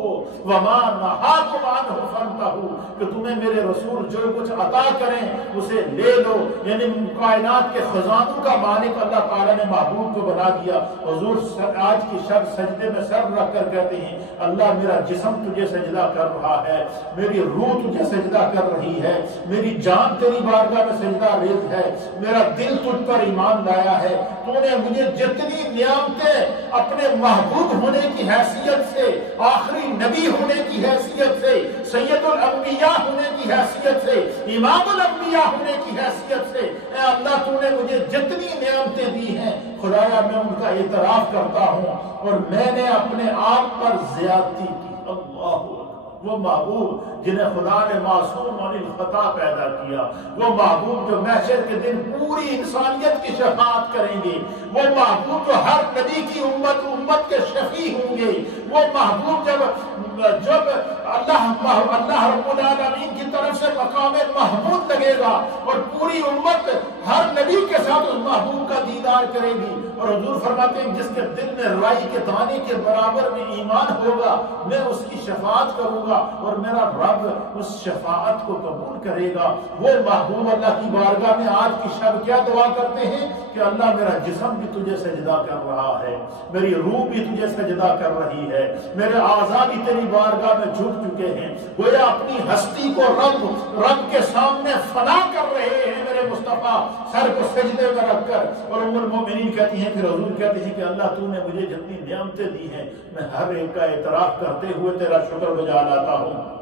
وما نہاکم عنہ فانتہوا، کہ تمہیں میرے رسول جو کچھ عطا کریں اسے لے لو، یعنی کائنات کے خزانوں کا مالک اللہ تعالیٰ نے محبوب کو بنا دیا۔ حضور آج کی شب سجدے میں سر رکھ کر کہتے ہیں اللہ میرا جسم تجھے سجدہ کر رہا ہے، میری روح تجھے سجدہ کر رہی ہے، میری جان تیری بارگاہ میں سجدہ ریز ہے، میرا دل تجھ پر ایمان لایا ہے، تو نے مجھے جتنی نعمتیں اپنے محبوب ہونے کی حیثیت سے، آخری نبی ہونے کی حیثیت سے، سید الانبیاء ہونے کی حیثیت سے، امام الانبیاء ہونے کی حیثیت سے، اے اللہ تو نے مجھے جتنی نعمتیں دی ہیں خدایا میں ان کا اعتراف کرتا ہوں، اور میں نے اپنے آپ پر زیادتی کی۔ اللہ اکبر، وہ محبوب جنہیں خدا نے معصوم عن الخطا پیدا کیا، وہ محبوب جو محشر کے دن پوری انسانیت کی شفاعت کریں گے، وہ محبوب جو ہر نبی کی امت کے شفیع ہوں گے، وہ محبوب جب اللہ رب العالمین کی طرف سے مقام محمود لگے گا اور پوری امت ہر نبی کے ساتھ اس محبوب کا دیدار کرے گی، اور حضور فرماتے ہیں جس کے دل میں رائی کے دانے کے برابر میں ایمان ہوگا میں اس کی شفاعت کروں گا اور میرا رب اس شفاعت کو قبول کرے گا۔ وہ محبوب اللہ کی بارگاہ میں آج کی شب کیا دعا کرتے ہیں کہ اللہ میرا جسم بھی تجھے سجدہ کر رہا ہے، میری روح بھی تجھے سجدہ کر رہی ہے، میرے اعضاء بھی تیری بارگاہ میں جھک چکے ہیں، گویا اپنی ہستی کو رب کے سامنے فنا کر رہے ہیں میرے مصطفیٰ سر کو سجدے میں رکھ کر۔ اور ام المؤمنین کہتی ہیں، پھر حضور کہتے ہیں کہ اللہ تو نے مجھے جتنی نعمتیں دی ہیں میں ہر ایک کا اعتراف کرتے ہوئے تیرا شکر بجا لاتا ہوں۔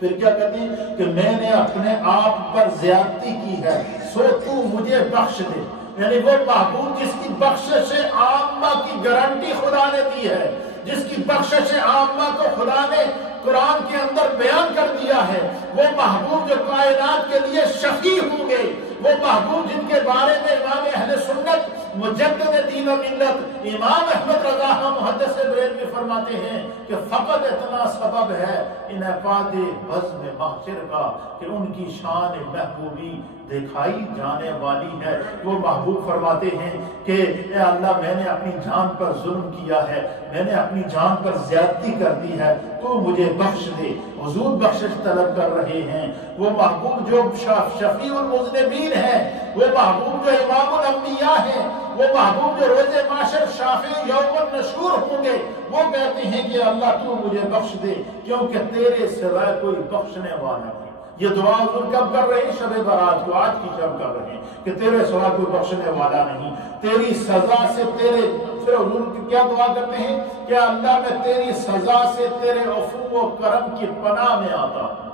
پھر کیا کہتے ہیں کہ میں نے اپنے آپ پر زیادتی کی ہے سو تو مجھے بخش دے، یعنی وہ محبوب جس کی بخشش عامہ کی گارنٹی خدا نے دی ہے، جس کی بخشش عامہ کو خدا نے قرآن کے اندر بیان کر دیا ہے، وہ محبوب جو کائنات کے لیے شفیع ہوں گے، وہ محبوب جن کے بارے میں امام اہل سنت مجدد دین و ملت امام احمد رضا محدث بریلوی فرماتے ہیں کہ فقط اتنا سبب ہے انعقاد بزم محشر کا کہ ان کی شان محبوبی دکھائی جانے والی ہے۔ وہ محبوب فرماتے ہیں کہ اے اللہ میں نے اپنی جان پر ظلم کیا ہے، میں نے اپنی جان پر زیادتی کر دی ہے، تو مجھے بخش دے۔ حضور بخشش طلب کر رہے ہیں۔ وہ محبوب جو شفیع المذنبین ہے، وہ محبوب جو امام الانبیاء ہیں، وہ محبوب جو روز معاشر شافع یوم النشور ہوں گے، وہ کہتے ہیں کہ اللہ تو مجھے بخش دے کیونکہ تیرے سوائے کوئی بخشنے والا نہیں۔ یہ دعا حضور کب کر رہے ہیں؟ شب برات کو، آج کی شب کر رہے ہیں کہ تیرے سوا کوئی بخشنے والا نہیں، تیری سزا سے پھر حضور کیا دعا کرتے ہیں کہ اللہ میں تیری سزا سے تیرے عفو و کرم کی پناہ میں آتا ہوں،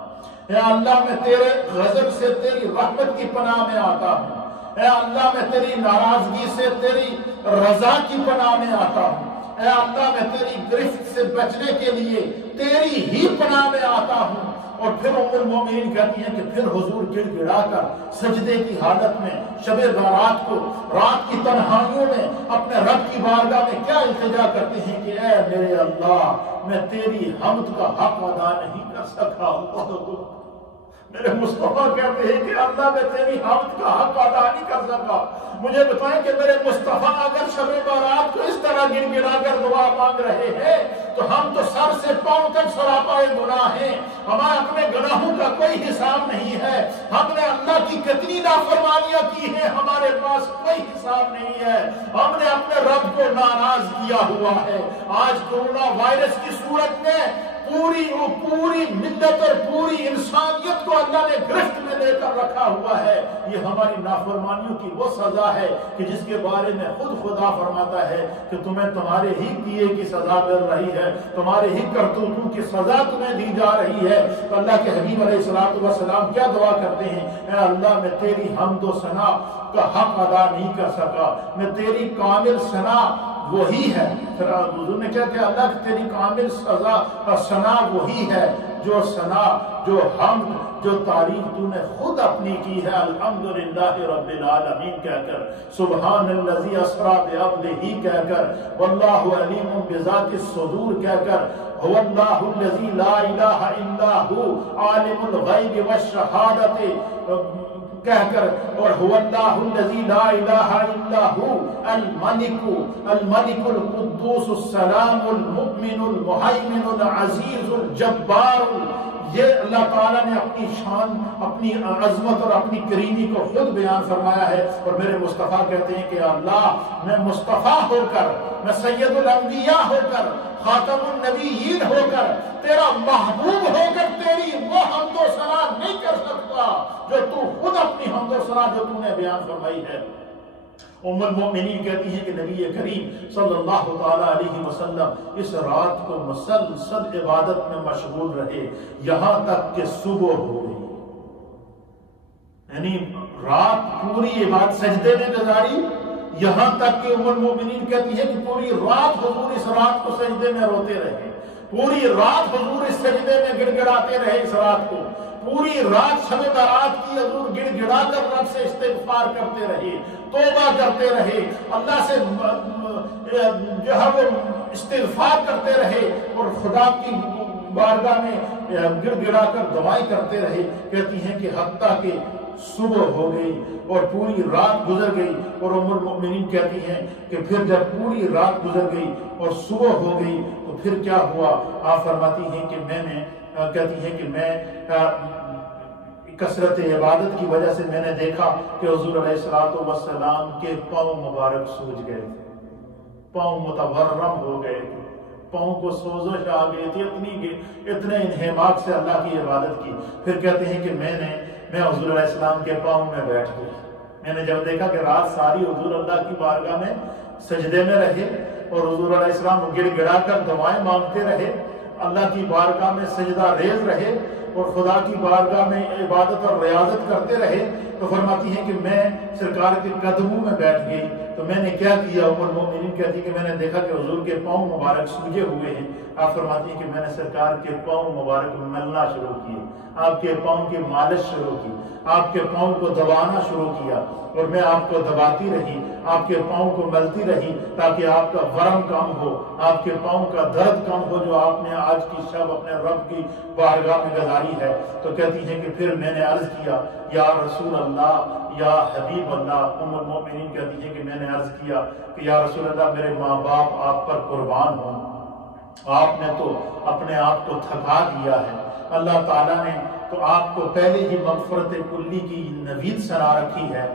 اے اللہ میں تیرے غضب سے تیری رحمت کی پناہ میں آتا ہوں، اے اللہ میں تیری ناراضگی سے تیری رضا کی پناہ میں آتا ہوں، اے اللہ میں تیری گرفت سے بچنے کے لیے تیری ہی پناہ میں آتا ہوں۔ اور پھر ام المومنین کہتی ہیں کہ پھر حضور گڑ گڑا کر سجدے کی حالت میں شب برات کو رات کی تنہائیوں میں اپنے رب کی بارگاہ میں کیا التجا کرتے ہیں کہ اے میرے اللہ میں تیری حمد کا حق ادا نہیں کر سکا۔ میرے مصطفیٰ کہتے ہیں کہ اللہ میں تیری حمد کا حق ادا نہیں کر سکا، مجھے بتائیں کہ میرے مصطفیٰ اگر شب برات کو اس طرح گڑ گڑا کر دعا مانگ رہے ہیں تو ہم تو سر سے پاؤں تک سراپائے گناہ ہیں، ہمارے اپنے گناہوں کا کوئی حساب نہیں ہے، ہم نے اللہ کی کتنی نافرمانیاں کی ہیں ہمارے پاس کوئی حساب نہیں ہے، ہم نے اپنے رب کو ناراض کیا ہوا ہے۔ آج کورونا وائرس کی صورت میں پوری ملت اور پوری انسانیت کو اللہ نے گرفت میں لے کر رکھا ہوا ہے۔ یہ ہماری نافرمانیوں کی وہ سزا ہے کہ جس کے بارے میں خود خدا فرماتا ہے کہ تمہیں تمہارے ہی کیے کی سزا مل رہی ہے، تمہارے ہی کرتوتوں کی سزا تمہیں دی جا رہی ہے۔ تو اللہ کے حبیب علیہ الصلوۃ والسلام کیا دعا کرتے ہیں؟ اے اللہ میں تیری حمد و ثنا کا حق ادا نہیں کر سکا، میں تیری کامل ثنا وہی ہے. پھر حضور نے کیا کہ اللہ تیری کامل سزا اور ثنا وہی ہے جو ثنا، جو حمد، جو تعریف تو نے خود اپنی کی ہے. الحمدللہ رب العالمین کہہ کر، سبحان الذی اسریٰ بعبدہ کہہ کر، واللہ علیم بذات الصدور کہہ کر، هو اللہ الذی لا الہ الا هو عالم الغیب والشہادۃ کہہ کر، اور هو اللہ الذی لا الہ الا هو الملک القدوس السلام المؤمن المہیمن العزیز الجبار. یہ اللہ تعالیٰ نے اپنی شان، اپنی عظمت اور اپنی کریمی کو خود بیان فرمایا ہے. اور میرے مصطفیٰ کہتے ہیں کہ اللہ میں مصطفیٰ ہو کر، میں سید الانبیاء ہو کر، خاتم النبیین ہو کر، تیرا محبوب ہو کر تیری وہ حمد و ثنا نہیں کر سکتا جو تو خود اپنی حمد و ثنا جو تو نے بیان فرمائی ہے. ام المؤمنین کہتی ہیں کہ نبی کریم صلی اللہ تعالیٰ علیہ وسلم اس رات کو مسلسل عبادت میں مشغول رہے یہاں تک کہ صبح ہو گئی. یعنی رات پوری عبادت سجدے میں گزاری، یہاں تک کہ ام المؤمنین کہتی ہے کہ پوری رات حضور اس رات کو سجدے میں روتے رہے، پوری رات حضور اس سجدے میں گڑ گڑاتے رہے. اس رات کو پوری رات شب برات کی حضور گڑ گڑا کر رب سے استغفار کرتے رہے، توبہ کرتے رہے، اللہ سے جو ہے وہ استغفار کرتے رہے اور خدا کی بارگاہ میں گڑ گڑا کر دعائیں کرتے رہے. کہتی ہیں کہ حتیٰ کہ صبح ہو گئی اور پوری رات گزر گئی. اور ام المؤمنین کہتی ہیں کہ پھر جب پوری رات گزر گئی اور صبح ہو گئی تو پھر کیا ہوا؟ آپ فرماتی ہیں کہ کہتی ہیں کہ میں کثرت عبادت کی وجہ سے میں نے دیکھا کہ حضور علیہ السلام کے پاؤں مبارک سوج گئے تھے، پاؤں متورم ہو گئے تھے، پاؤں کو سوزش آ گئی تھی، اتنے انہماک سے اللہ کی عبادت کی. پھر کہتے ہیں کہ میں حضور علیہ السلام کے پاؤں میں بیٹھ گئی. میں نے جب دیکھا کہ رات ساری حضور اللہ کی بارگاہ میں سجدے میں رہے اور حضور علیہ السلام گڑ گڑا کر دعائیں مانگتے رہے، اللہ کی بارگاہ میں سجدہ ریز رہے اور خدا کی بارگاہ میں عبادت اور ریاضت کرتے رہے، تو فرماتی ہیں کہ میں سرکار کے قدموں میں بیٹھ گئی. تو میں نے کیا کیا؟ ام المؤمنین کہتی کہ میں نے دیکھا کہ حضور کے پاؤں مبارک سوجے ہوئے ہیں. آپ فرماتی ہیں کہ میں نے سرکار کے پاؤں مبارک ملنا شروع کیے، آپ کے پاؤں کی مالش شروع کی، آپ کے پاؤں کو دبانا شروع کیا اور میں آپ کو دباتی رہی، آپ کے پاؤں کو ملتی رہی تاکہ آپ کا ورم کم ہو، آپ کے پاؤں کا درد کم ہو جو آپ نے آج کی شب اپنے رب کی بارگاہ میں گزاری ہے. تو کہتی ہیں کہ پھر میں نے عرض کیا یا رسول اللہ، یا حبیب اللہ. ام المؤمنین کہتی ہیں کہ میں نے عرض کیا کہ یا رسول اللہ میرے ماں باپ آپ پر قربان ہوں، آپ نے تو اپنے آپ کو تھکا دیا ہے، اللہ تعالیٰ نے تو آپ کو پہلے ہی مغفرت کلی کی نوید سنا رکھی ہے،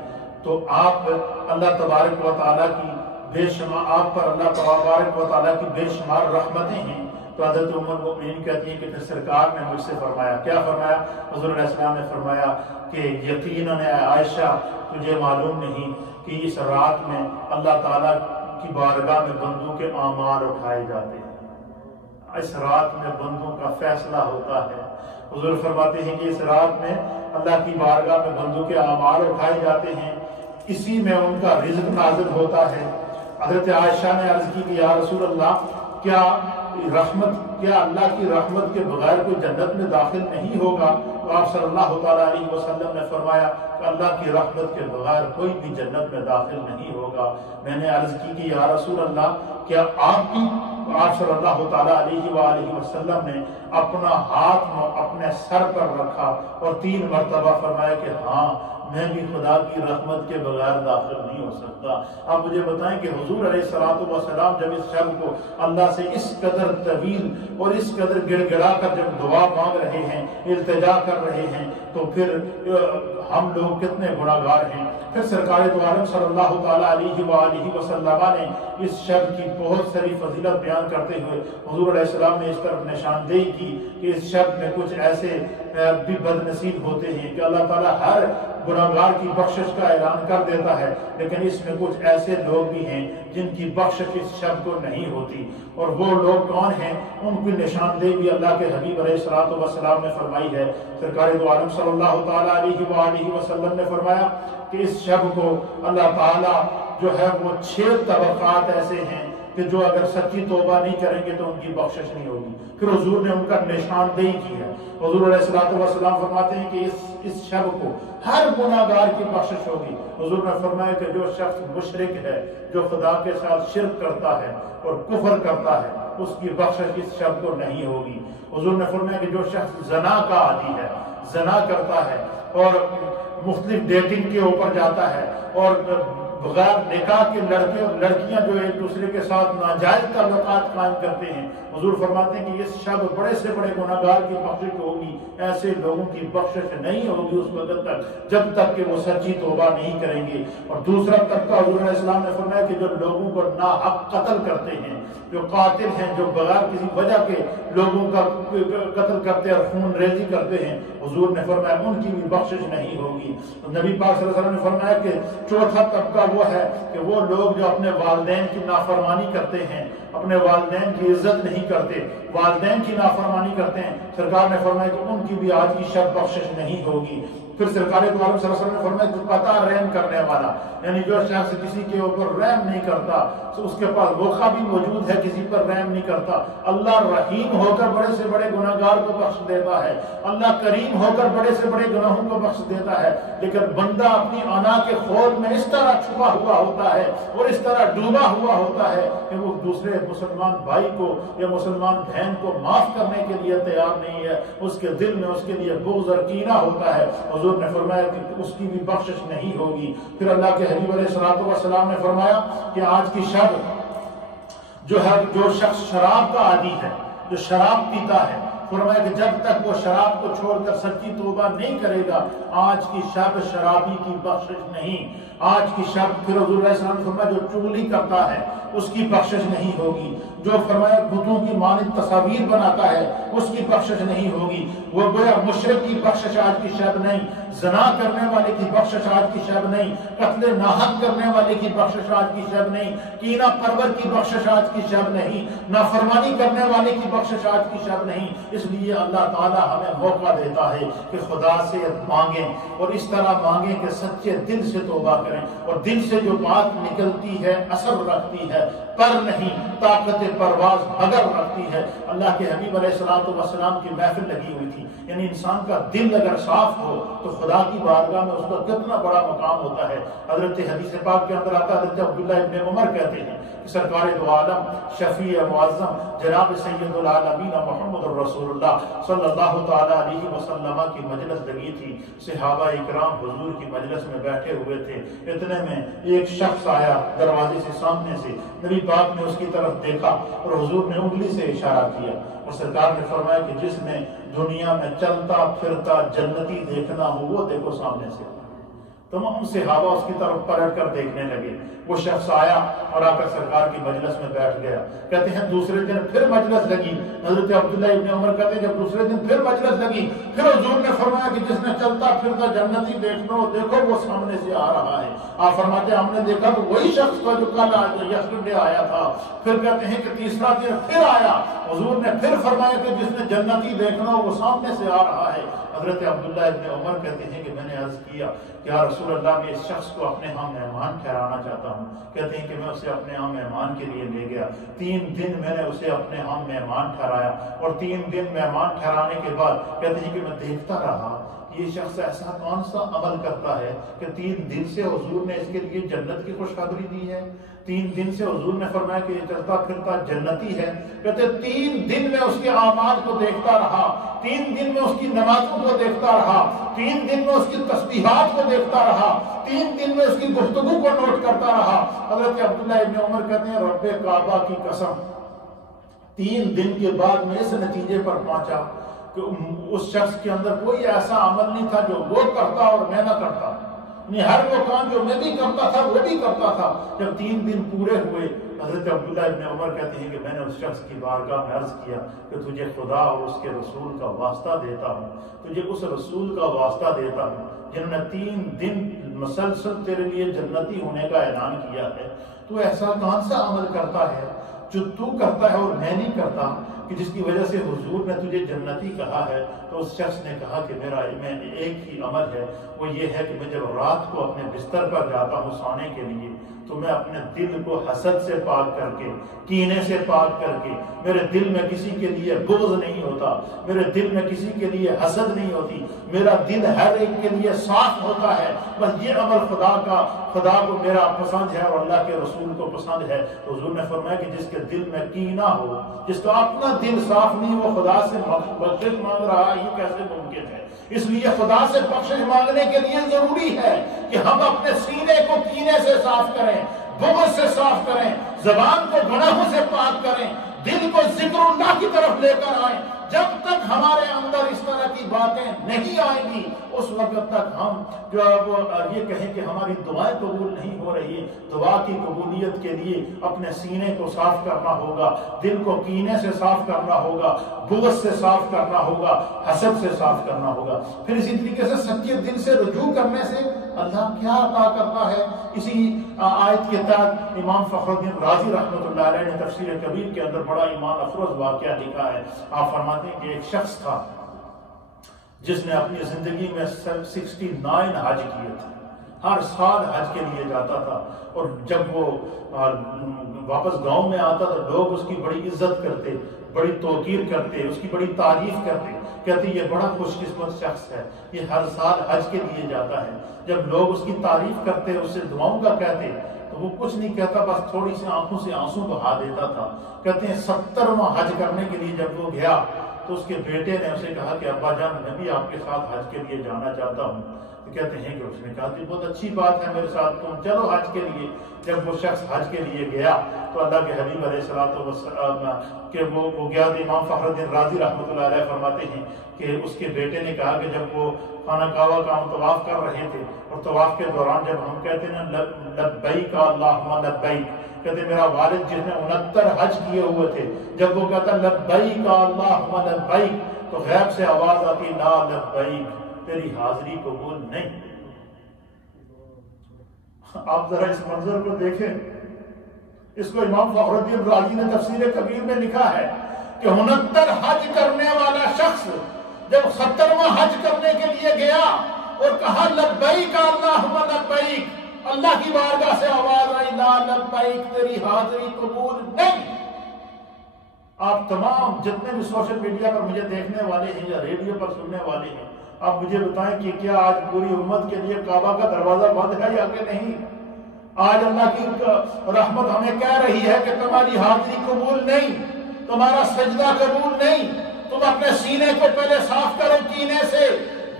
تو آپ اللہ تبارک و تعالیٰ کی بے شمار، آپ پر اللہ تبارک و تعالیٰ کی بے شمار رحمتیں ہیں. تو حضرت ام المؤمنین کہتی ہیں کہ پھر سرکار نے مجھ سے فرمایا، کیا فرمایا؟ حضور علیہ السلام نے فرمایا کہ یقیناً عائشہ تجھے معلوم نہیں کہ اس رات میں اللہ تعالیٰ کی بارگاہ میں بندوں کے اعمال اٹھائے جاتے ہیں، اس رات میں بندوں کا فیصلہ ہوتا ہے. حضور فرماتے ہیں کہ اس رات میں اللہ کی بارگاہ میں بندوں کے اعمال اٹھائے جاتے ہیں، اسی میں ان کا رزق نازل ہوتا ہے. حضرت عائشہ نے عرض کی کہ یا رسول اللہ کیا اللہ کی رحمت کے بغیر کوئی جنت میں داخل نہیں ہوگا؟ تو آپ صلی اللہ تعالیٰ علیہ وسلم نے فرمایا کہ اللہ کی رحمت کے بغیر کوئی بھی جنت میں داخل نہیں ہوگا. میں نے عرض کی کہ یا رسول اللہ کیا آپ صلی اللہ تعالیٰ علیہ وآلہ وسلم نے اپنا ہاتھ اپنے سر پر رکھا اور 3 مرتبہ فرمایا کہ ہاں میں بھی خدا کی رحمت کے بغیر داخل نہیں ہو سکتا. آپ مجھے بتائیں کہ حضور علیہ السلام جب اس شب کو اللہ سے اس قدر طویل اور اس قدر گڑ گڑا کر جب دعا مانگ رہے ہیں، التجا کر رہے ہیں، تو پھر ہم لوگ کتنے گناہگار ہیں. پھر سرکار دو عالم صلی اللہ تعالیٰ علیہ وآلہ وسلم نے اس شب کی بہت ساری فضیلت بیان کرتے ہوئے حضور علیہ السلام نے اس طرف نشاندہی کی کہ اس شب میں کچھ ایسے بھی بد نصیب ہوتے ہیں کہ اللہ تعالیٰ ہر گناہگار کی بخشش کا اعلان کر دیتا ہے، لیکن اس میں کچھ ایسے لوگ بھی ہیں جن کی بخشش اس شب کو نہیں ہوتی. اور وہ لوگ کون ہیں؟ ان کی نشاندہی بھی اللہ کے حبیب علیہ السلام نے فرمائی ہے. سرکار دو عالم صلی اللہ تعالیٰ علیہ وآلہ وسلم نے فرمایا کہ اس شب کو اللہ تعالیٰ جو ہے وہ 6 طبقات ایسے ہیں کہ جو اگر سچی توبہ نہیں کریں گے تو ان کی بخشش نہیں ہوگی۔ پھر حضور نے ان کا نشاندہی کی ہے۔ حضور علیہ السلام فرماتے ہیں کہ اس شب کو ہر گناہگار کی بخشش ہوگی۔ حضور نے فرمایا کہ جو شخص مشرک ہے، جو خدا کے ساتھ شرک کرتا ہے اور کفر کرتا ہے، اس کی بخشش اس شب کو نہیں ہوگی۔ حضور نے فرمایا کہ جو شخص زنا کا عادی ہے، زنا کرتا ہے اور مختلف ڈیٹنگ کے اوپر جاتا ہے اور بغیر نکاح کے لڑکے اور لڑکیاں جو ایک دوسرے کے ساتھ ناجائز تعلقات قائم کرتے ہیں، حضور فرماتے ہیں کہ اس شب بڑے سے بڑے گناہگار کی بخشش ہوگی، ایسے لوگوں کی بخشش نہیں ہوگی اس وقت تک جب تک کہ وہ سچی توبہ نہیں کریں گے۔ اور دوسرا طبقہ حضور علیہ السلام نے فرمایا کہ جو لوگوں کو ناحق قتل کرتے ہیں، جو قاتل ہیں، جو بغیر کسی وجہ کے لوگوں کا قتل کرتے اور خون ریزی کرتے ہیں، حضور نے فرمایا ان کی بھی بخشش نہیں ہوگی۔ نبی پاک صلی اللہ علیہ وسلم نے فرمایا کہ چوتھا طبقہ وہ ہے کہ وہ لوگ جو اپنے والدین کی نافرمانی کرتے ہیں، اپنے والدین کی عزت نہیں کرتے، والدین کی نافرمانی کرتے ہیں، سرکار نے فرمایا کہ ان کی بھی آج کی شب بخشش نہیں ہوگی۔ پھر سرکار دو عالم صلی اللہ علیہ وسلم نے فرمایا کہ قطع رحم کرنے والا، یعنی جو شخص کسی کے اوپر رحم نہیں کرتا، اس کے پاس موقع بھی موجود ہے، کسی پر رحم نہیں کرتا، اللہ رحیم ہو کر بڑے سے بڑے گناہگار کو بخش دیتا ہے، اللہ کریم ہو کر بڑے سے بڑے گناہوں کو بخش دیتا ہے، لیکن بندہ اپنی انا کے خود میں اس طرح چھپا ہوا ہوتا ہے اور اس طرح ڈوبا ہوا ہوتا ہے کہ وہ دوسرے مسلمان بھائی کو یا مسلمان بہن کو معاف کرنے کے لیے تیار نہیں ہے، اس کے دل میں اس کے لیے بغض اور کینہ ہوتا ہے۔ حضور نے فرمایا کہ اس کی بھی بخشش نہیں ہوگی۔ پھر اللہ کے حبیب علیہ السلام نے فرمایا کہ آج کی شب جو ہے، جو شخص شراب کا عادی ہے، جو شراب پیتا ہے، فرمایا کہ جب تک وہ شراب کو چھوڑ کر سچی توبہ نہیں کرے گا، آج کی شب شرابی کی بخشش نہیں۔ آج کی شب پھر حضور علیہ السلام نے فرمایا جو چغلی کرتا ہے اس کی بخشش نہیں ہوگی، جو فرمایا بتوں کی مانند تصاویر بناتا ہے اس کی بخشش نہیں ہوگی، وہ گویا مشرک کی بخشش آج کی شب نہیں، زنا کرنے والے کی بخشش آج کی شب نہیں، قتل ناحق کرنے والے کی بخشش آج کی شب نہیں، کینہ پرور کی بخشش آج کی شب نہیں، نافرمانی کرنے والے کی بخشش آج کی شب نہیں۔ اس لیے اللہ تعالی ہمیں موقع دیتا ہے کہ خدا سے مانگیں اور اس طرح مانگیں کہ سچے دل سے توبہ کریں، اور دل سے جو بات نکلتی ہے اثر رکھتی ہے، پر نہیں، طاقت پرواز مگر رکھتی ہے۔ اللہ کے حبیب علیہ السلام کی محفل لگی ہوئی تھی، یعنی انسان کا دل اگر صاف ہو تو خدا کی بارگاہ میں اس کا کتنا بڑا مقام ہوتا ہے۔ حضرت حدیث پاک کے اندر آتا ہے، حضرت عبداللہ ابن عمر کہتے ہیں کہ سرکار دو عالم شفیع معظم جناب سید العالمین محمد رسول اللہ صلی اللہ تعالی علیہ وسلم کی مجلس لگی تھی، صحابہ اکرام حضور کی مجلس میں بیٹھے ہوئے تھے، اتنے میں ایک شخص آیا دروازے سے سامنے سے، نبی پاک نے اس کی طرف دیکھا اور حضور نے انگلی سے اشارہ کیا اور سرکار نے فرمایا کہ جس نے دنیا میں چلتا پھرتا جنتی دیکھنا ہو وہ دیکھو سامنے سے۔ تمام صحابہ اس کی طرف پلٹ کر دیکھنے لگے۔ وہ شخص آیا اور آ کر سرکار کی مجلس میں بیٹھ گیا۔ کہتے ہیں دوسرے دن پھر مجلس لگی، حضرت عبداللہ ابن عمر کہتے ہیں جب دوسرے دن پھر مجلس لگی، پھر حضور نے فرمایا کہ جس نے چلتا پھرتا جنتی دیکھنا ہو دیکھو وہ سامنے سے آ رہا ہے۔ آپ فرماتے ہیں ہم نے دیکھا تو وہی شخص تھا جو کل یسٹرڈے آیا تھا۔ پھر کہتے ہیں کہ تیسرا دن پھر آیا، حضور نے پھر فرمایا کہ جس نے جنتی دیکھنا ہو وہ سامنے سے آ رہا ہے۔ حضرت عبداللہ ابن عمر کہتے ہیں کہ میں نے عرض کیا کہ یا رسول اللہ میں اس شخص کو اپنے ہاں مہمان ٹھہرانا چاہتا ہوں۔ کہتے ہیں کہ میں اسے اپنے ہاں مہمان کے لیے لے گیا، 3 دن میں نے اسے اپنے ہاں مہمان ٹھہرایا، اور 3 دن مہمان ٹھہرانے کے بعد کہتے ہیں کہ میں دیکھتا رہا یہ شخص ایسا کون سا عمل کرتا ہے کہ 3 دن سے حضور نے اس کے لیے جنت کی خوشخبری دی ہے، 3 دن سے حضور نے فرمایا کہ یہ چلتا پھرتا جنتی ہے۔ کہتے 3 دن میں اس کے اعمال کو دیکھتا رہا، 3 دن میں اس کی نمازوں کو دیکھتا رہا، 3 دن میں اس کی تسبیحات کو دیکھتا رہا، 3 دن میں اس کی گفتگو کو نوٹ کرتا رہا۔ حضرت عبداللہ ابن عمر کہتے ہیں رب کعبہ کی قسم 3 دن کے بعد میں اس نتیجے پر پہنچا کہ اس شخص کے اندر کوئی ایسا عمل نہیں تھا جو وہ کرتا اور میں نہ کرتا، یعنی ہر وہ کام جو میں بھی کرتا تھا وہ بھی کرتا تھا۔ جب 3 دن پورے ہوئے حضرت عبداللہ ابن عمر کہتے ہیں کہ میں نے اس شخص کی بارگاہ میں عرض کیا کہ تجھے خدا اور اس کے رسول کا واسطہ دیتا ہوں، تجھے اس رسول کا واسطہ دیتا ہوں جنہوں نے 3 دن مسلسل تیرے لیے جنتی ہونے کا اعلان کیا ہے، تو ایسا کون سا عمل کرتا ہے جو تو کرتا ہے اور میں نہیں کرتا، کہ جس کی وجہ سے حضور نے تجھے جنتی کہا ہے، تو اس شخص نے کہا کہ میرا ایک ہی عمل ہے، وہ یہ ہے کہ میں جب رات کو اپنے بستر پر جاتا ہوں سونے کے لیے، تو میں اپنے دل کو حسد سے پاک کر کے، کینے سے پاک کر کے، میرے دل میں کسی کے لیے بغض نہیں ہوتا، میرے دل میں کسی کے لیے حسد نہیں ہوتی، میرا دل ہر ایک کے لیے صاف ہوتا ہے، بس یہ عمل خدا کو میرا پسند ہے اور اللہ کے رسول کو پسند ہے۔ تو حضور نے فرمایا کہ جس کے دل میں کینہ ہو، جس کا اپنا دل صاف نہیں، وہ خدا سے بخشش مانگ رہا ہے، یہ کیسے ممکن ہے؟ اس لیے خدا سے بخشش مانگنے کے لیے ضروری ہے کہ ہم اپنے سینے کو کینے سے صاف کریں، بغض سے صاف کریں، زبان کو گناہوں سے پاک کریں، دل کو ذکر اللہ کی طرف لے کر آئیں۔ جب تک ہمارے اندر اس طرح کی باتیں نہیں آئیں گی، اس وقت تک ہم جو یہ کہیں کہ ہماری دعائیں قبول نہیں ہو رہی، دعا کی قبولیت کے لیے اپنے سینے کو صاف کرنا ہوگا، دل کو کینے سے صاف کرنا ہوگا، بغض سے صاف کرنا ہوگا، حسد سے صاف کرنا ہوگا۔ پھر اسی طریقے سے سچے دل سے رجوع کرنے سے اللہ کیا عطا کرتا ہے؟ اسی آیت کے تحت امام فخر الدین رازی رحمۃ اللہ علیہ نے تفسیر کبیر کے اندر بڑا ایمان افروز واقعہ لکھا ہے۔ آپ فرماتے ہیں کہ ایک شخص تھا جس نے اپنی زندگی میں 69 حج کیے تھے، ہر سال حج کے لیے جاتا تھا، اور جب وہ واپس گاؤں میں آتا تو لوگ اس کی بڑی عزت کرتے، بڑی توقیر کرتے، اس کی بڑی تعریف کرتے، کہتے یہ بڑا خوش قسمت شخص ہے، یہ ہر سال حج کے لیے جاتا ہے۔ جب لوگ اس کی تعریف کرتے، اس سے دعاؤں کا کہتے، تو وہ کچھ نہیں کہتا، بس تھوڑی سی آنکھوں سے آنسو بہا دیتا تھا۔ کہتے ہیں 70واں حج کرنے کے لیے جب وہ گیا تو اس کے بیٹے نے اسے کہا کہ ابا جان میں بھی آپ کے ساتھ حج کے لیے جانا چاہتا ہوں۔ تو کہتے ہیں کہ اس نے کہا کہ بہت اچھی بات ہے، میرے ساتھ تم چلو حج کے لیے۔ جب وہ شخص حج کے لیے گیا تو اللہ کے حبیب علیہ الصلوۃ کہ وہ گیا، تو امام فخر الدین رازی رحمۃ اللہ علیہ فرماتے ہیں کہ اس کے بیٹے نے کہا کہ جب وہ خانہ کعبہ کا ہم طواف کر رہے تھے، اور طواف کے دوران جب ہم کہتے ہیں نا لبیک اللہم لبیک، کہتے میرا والد جس نے 69 حج کیے ہوئے تھے، جب وہ کہتا لبیک اللہم لبیک، تو غیب سے آواز آتی لا لبیک، تیری حاضری قبول نہیں۔ آپ ذرا اس منظر کو دیکھیں، اس کو امام فخر الدین رازی نے تفسیر کبیر میں لکھا ہے کہ 69 حج کرنے والا شخص جب 70واں حج کرنے کے لیے گیا اور کہا لبیک اللہم لبیک، اللہ کی بارگاہ سے آواز آئی لا لبیک، تیری حاضری قبول نہیں۔ آپ تمام جتنے بھی سوشل میڈیا پر مجھے دیکھنے والے ہیں یا ریڈیو پر سننے والے ہیں، آپ مجھے بتائیں کہ کیا آج پوری امت کے لیے کعبہ کا دروازہ بند ہے یا کہ نہیں؟ آج اللہ کی رحمت ہمیں کہہ رہی ہے کہ تمہاری حاضری قبول نہیں، تمہارا سجدہ قبول نہیں، تم اپنے سینے کو پہلے صاف کرو کینے سے،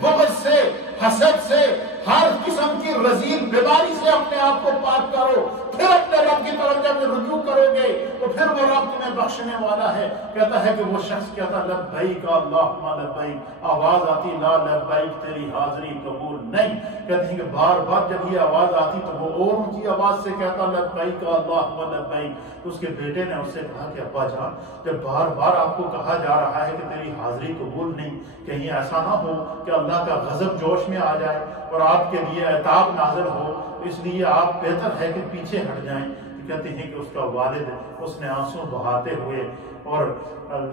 بغض سے، حسد سے، ہر قسم کی رذیل بیماری سے اپنے آپ کو پاک کرو، پھر اپنے رب کی طرف جب رجوع کرو گے تو پھر وہ رب تمہیں بخشنے والا ہے۔ کہتا ہے کہ وہ شخص کہتا لبیک اللہم لبیک، آواز آتی لا لبیک، تیری حاضری قبول نہیں۔ کہتے ہیں کہ بار بار جب یہ آواز آتی تو وہ اور اونچی آواز سے کہتا لبیک اللہم لبیک۔ تو اس کے بیٹے نے اس سے کہا کہ ابا جان جب بار بار آپ کو کہا جا رہا ہے کہ تیری حاضری قبول نہیں، کہیں ایسا نہ ہو کہ اللہ کا غضب جوش میں آ جائے اور آپ کے لیے عتاب نازل ہو، اس لیے آپ بہتر ہے کہ پیچھے ہٹ جائیں۔ کہتے ہیں کہ اس کا والد اس نے آنسو بہاتے ہوئے اور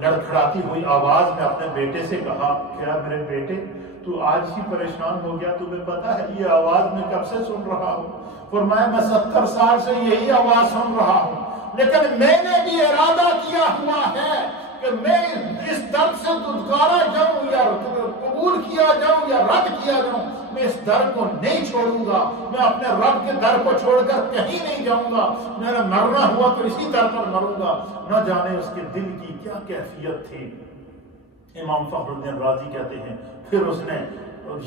لڑکھڑاتی ہوئی آواز میں اپنے بیٹے سے کہا کیا میرے بیٹے تو آج ہی پریشان ہو گیا؟ تمہیں پتا ہے یہ آواز میں کب سے سن رہا ہوں؟ فرمایا میں 70 سال سے یہی آواز سن رہا ہوں، لیکن میں نے بھی ارادہ کیا ہوا ہے کہ میں اس درد سے دھتکارا جاؤں یا قبول کیا جاؤں یا رد کیا جاؤں، میں اس در کو نہیں چھوڑوں گا، میں اپنے رب کے در کو چھوڑ کر کہیں نہیں جاؤں گا، میرا مرنا ہوا تو اسی در پر مروں گا۔ نہ جانے اس کے دل کی کیا کیفیت تھی۔ امام فخر الدین رازی کہتے ہیں پھر اس نے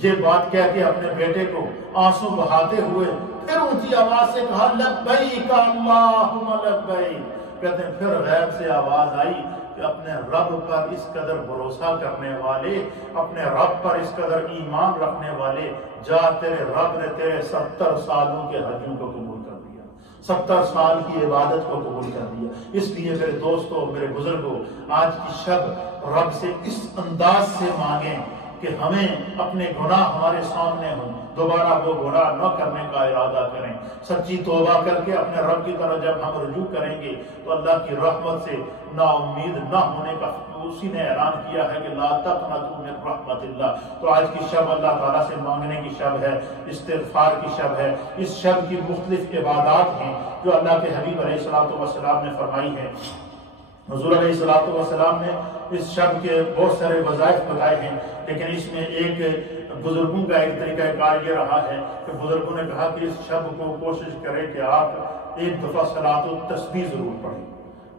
یہ بات کہہ کے اپنے بیٹے کو آنسو بہاتے ہوئے پھر اونچی آواز سے کہا لبیک اللہم لبیک۔ کہتے ہیں پھر غیب سے آواز آئی کہ اپنے رب پر اس قدر بھروسہ کرنے والے، اپنے رب پر اس قدر ایمان رکھنے والے، جا تیرے رب نے تیرے 70 سالوں کے حجوں کو قبول کر دیا، 70 سال کی عبادت کو قبول کر دیا۔ اس لیے میرے دوستوں، میرے بزرگوں، آج کی شب رب سے اس انداز سے مانگیں کہ ہمیں اپنے گناہ ہمارے سامنے ہوں، دوبارہ وہ گناہ نہ کرنے کا ارادہ کریں، سچی توبہ کر کے اپنے رب کی طرف جب ہم رجوع کریں گے تو اللہ کی رحمت سے نا امید نہ ہونے کا اسی نے اعلان کیا ہے کہ لا تقنطوا من رحمت اللہ۔ تو آج کی شب اللہ تعالیٰ سے مانگنے کی شب ہے، استغفار کی شب ہے۔ اس شب کی مختلف عبادات ہیں جو اللہ کے حبیب علیہ السلام نے فرمائی ہے۔ حضور علیہ السلام نے اس شب کے بہت سارے وظائف بتائے ہیں، لیکن اس میں ایک بزرگوں کا ایک طریقہ کار یہ رہا ہے کہ بزرگوں نے کہا کہ اس شب کو کوشش کریں کہ آپ ایک دفعہ صلاۃ التسبیح ضرور پڑھیں،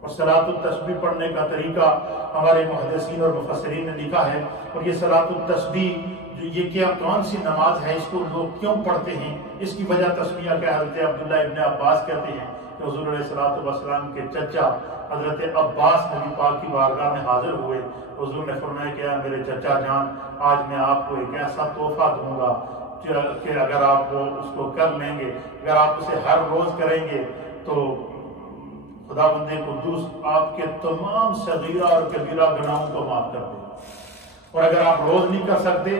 اور صلاۃ التسبیح پڑھنے کا طریقہ ہمارے محدثین اور مفسرین نے لکھا ہے۔ اور یہ صلاۃ التسبیح یہ کیا کون سی نماز ہے، اس کو لوگ کیوں پڑھتے ہیں، اس کی وجہ تسمیہ کیا حضرت عبداللہ ابن عباس کہتے ہیں کہ حضور علیہ السلام کے چچا حضرت عباس نبی پاک کی بارگاہ میں حاضر ہوئے۔ حضور نے فرمایا کہ میرے چچا جان، آج میں آپ کو ایک ایسا تحفہ دوں گا کہ اگر آپ اس کو کر لیں گے، اگر آپ اسے ہر روز کریں گے تو خداوند قدوس آپ کے تمام صغیرہ اور کبیرہ گناہوں کو معاف کر دے، اور اگر آپ روز نہیں کر سکتے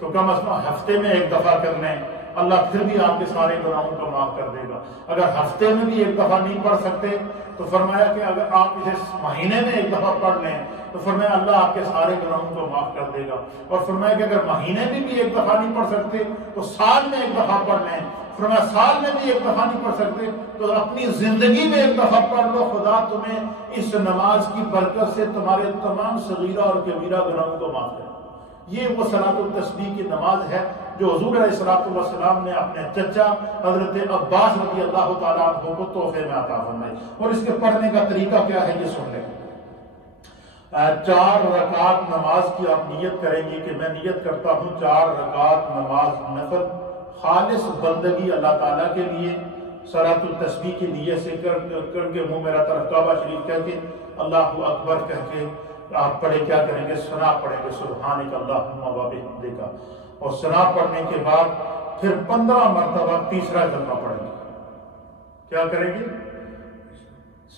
تو کم از کم ہفتے میں ایک دفعہ کر لیں، اللہ پھر بھی آپ کے سارے گناہوں کو معاف کر دے گا۔ اگر ہفتے میں بھی ایک دفعہ نہیں پڑھ سکتے تو فرمایا کہ اگر آپ اسے مہینے میں ایک دفعہ پڑھ لیں تو فرمایا اللہ آپ کے سارے گناہوں کو معاف کر دے گا۔ اور فرمایا کہ اگر مہینے میں بھی ایک دفعہ نہیں پڑھ سکتے تو سال میں ایک دفعہ پڑھ لیں، فرمایا سال میں بھی ایک دفعہ نہیں پڑھ سکتے تو اپنی زندگی میں ایک دفعہ پڑھ لو، خدا تمہیں اس نماز کی برکت سے تمہارے تمام صغیرہ اور کبیرہ گناہوں کو معاف کرے۔ یہ وہ صلاۃ التسبیح کی نماز ہے جو حضور علیہ السلام نے اپنے چچا حضرت عباس رضی اللہ تعالیٰ عنہ کو تحفے میں عطا فرمائی۔ اور اس کے پڑھنے کا طریقہ کیا ہے یہ سن لیں۔ 4 رکعت نماز کی آپ نیت کریں گے کہ میں نیت کرتا ہوں 4 رکعت نماز نفل خالص بندگی اللہ تعالیٰ کے لیے، صلاۃ التسبیح کی نیت سے کر کے منہ میرا طرف کعبہ شریف کہہ کے اللہ اکبر کہہ کے آپ پڑھے کیا کریں گے، ثنا پڑھیں گے سبحانک اللہم و بحمدک، اور ثنا پڑھنے کے بعد پھر 15 مرتبہ تیسرا کلمہ پڑھیں گے۔ کیا کریں گے؟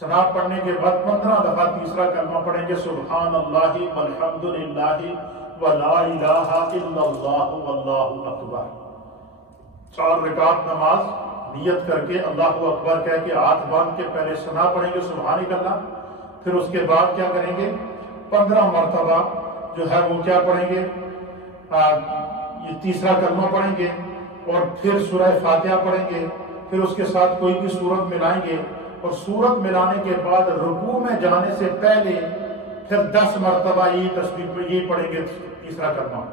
ثنا پڑھنے کے بعد 15 دفعہ تیسرا کلمہ پڑھیں گے، سبحان اللہ والحمد للہ ولا الہ الا اللہ واللہ اکبر۔ 4 رکعت نماز نیت کر کے اللہ اکبر کہہ کے ہاتھ باندھ کے پہلے ثنا پڑھیں گے سبحانک اللہ، پھر اس کے بعد کیا کریں گے 15 مرتبہ جو ہے وہ کیا پڑھیں گے، یہ تیسرا کلمہ پڑھیں گے، اور پھر سورہ فاتحہ پڑھیں گے، پھر اس کے ساتھ کوئی بھی سورت ملائیں گے، اور سورت ملانے کے بعد رکوع میں جانے سے پہلے پھر 10 مرتبہ یہ تسبیح یہ پڑھیں گے تیسرا کلمہ،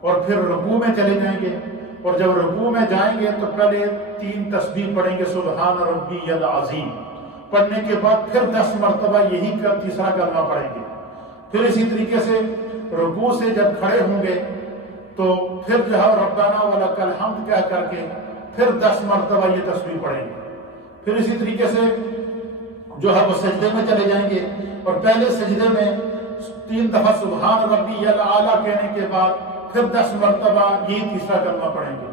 اور پھر رکوع میں چلے جائیں گے، اور جب رکوع میں جائیں گے تو پہلے 3 تسبیح پڑھیں گے سبحان ربی العظیم، پڑھنے کے بعد پھر 10 مرتبہ یہی تیسرا کلمہ پڑھیں گے، پھر اسی طریقے سے رکوع سے جب کھڑے ہوں گے تو پھر جو ہے ربنا ولک الحمد کہہ کر کے پھر 10 مرتبہ یہ تسبیح پڑھیں گے، پھر اسی طریقے سے جو ہے وہ سجدے میں چلے جائیں گے، اور پہلے سجدے میں 3 دفعہ سبحان ربی الاعلیٰ کہنے کے بعد پھر 10 مرتبہ یہ تیسرا کلمہ پڑھیں گے،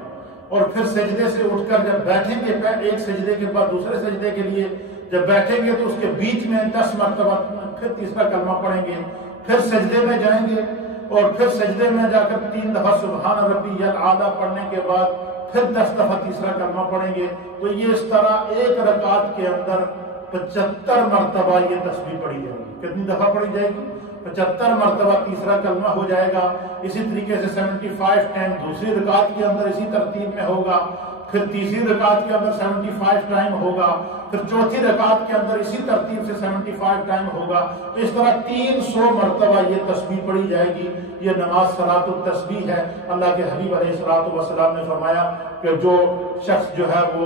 اور پھر سجدے سے اٹھ کر جب بیٹھیں گے ایک سجدے کے بعد دوسرے سجدے کے لیے جب بیٹھیں گے تو اس کے بیچ میں 10 مرتبہ پھر تیسرا کلمہ پڑھیں گے، پھر سجدے میں جائیں گے، اور پھر سجدے میں جا کر 3 دفعہ سبحان ربی الاعلیٰ پڑھنے کے بعد پھر 10 دفعہ تیسرا کلمہ پڑھیں گے۔ تو یہ اس طرح ایک رکعت کے اندر 75 مرتبہ یہ تسبیح پڑھی جائے گی۔ کتنی دفعہ پڑھی جائے گی؟ 75 مرتبہ تیسرا کلمہ ہو جائے گا۔ اسی طریقے سے 75 ٹائم دوسری رکعت کے اندر اسی ترتیب میں ہوگا، پھر تیسری رکعت کے اندر 75 ٹائم ہوگا، پھر چوتھی رکعت کے اندر اسی ترتیب سے 75 ٹائم ہوگا۔ تو اس طرح 300 مرتبہ یہ تسبیح پڑھی جائے گی۔ یہ نماز صلاۃ التسبیح ہے۔ اللہ کے حبیب علیہ السلام نے فرمایا کہ جو شخص جو ہے وہ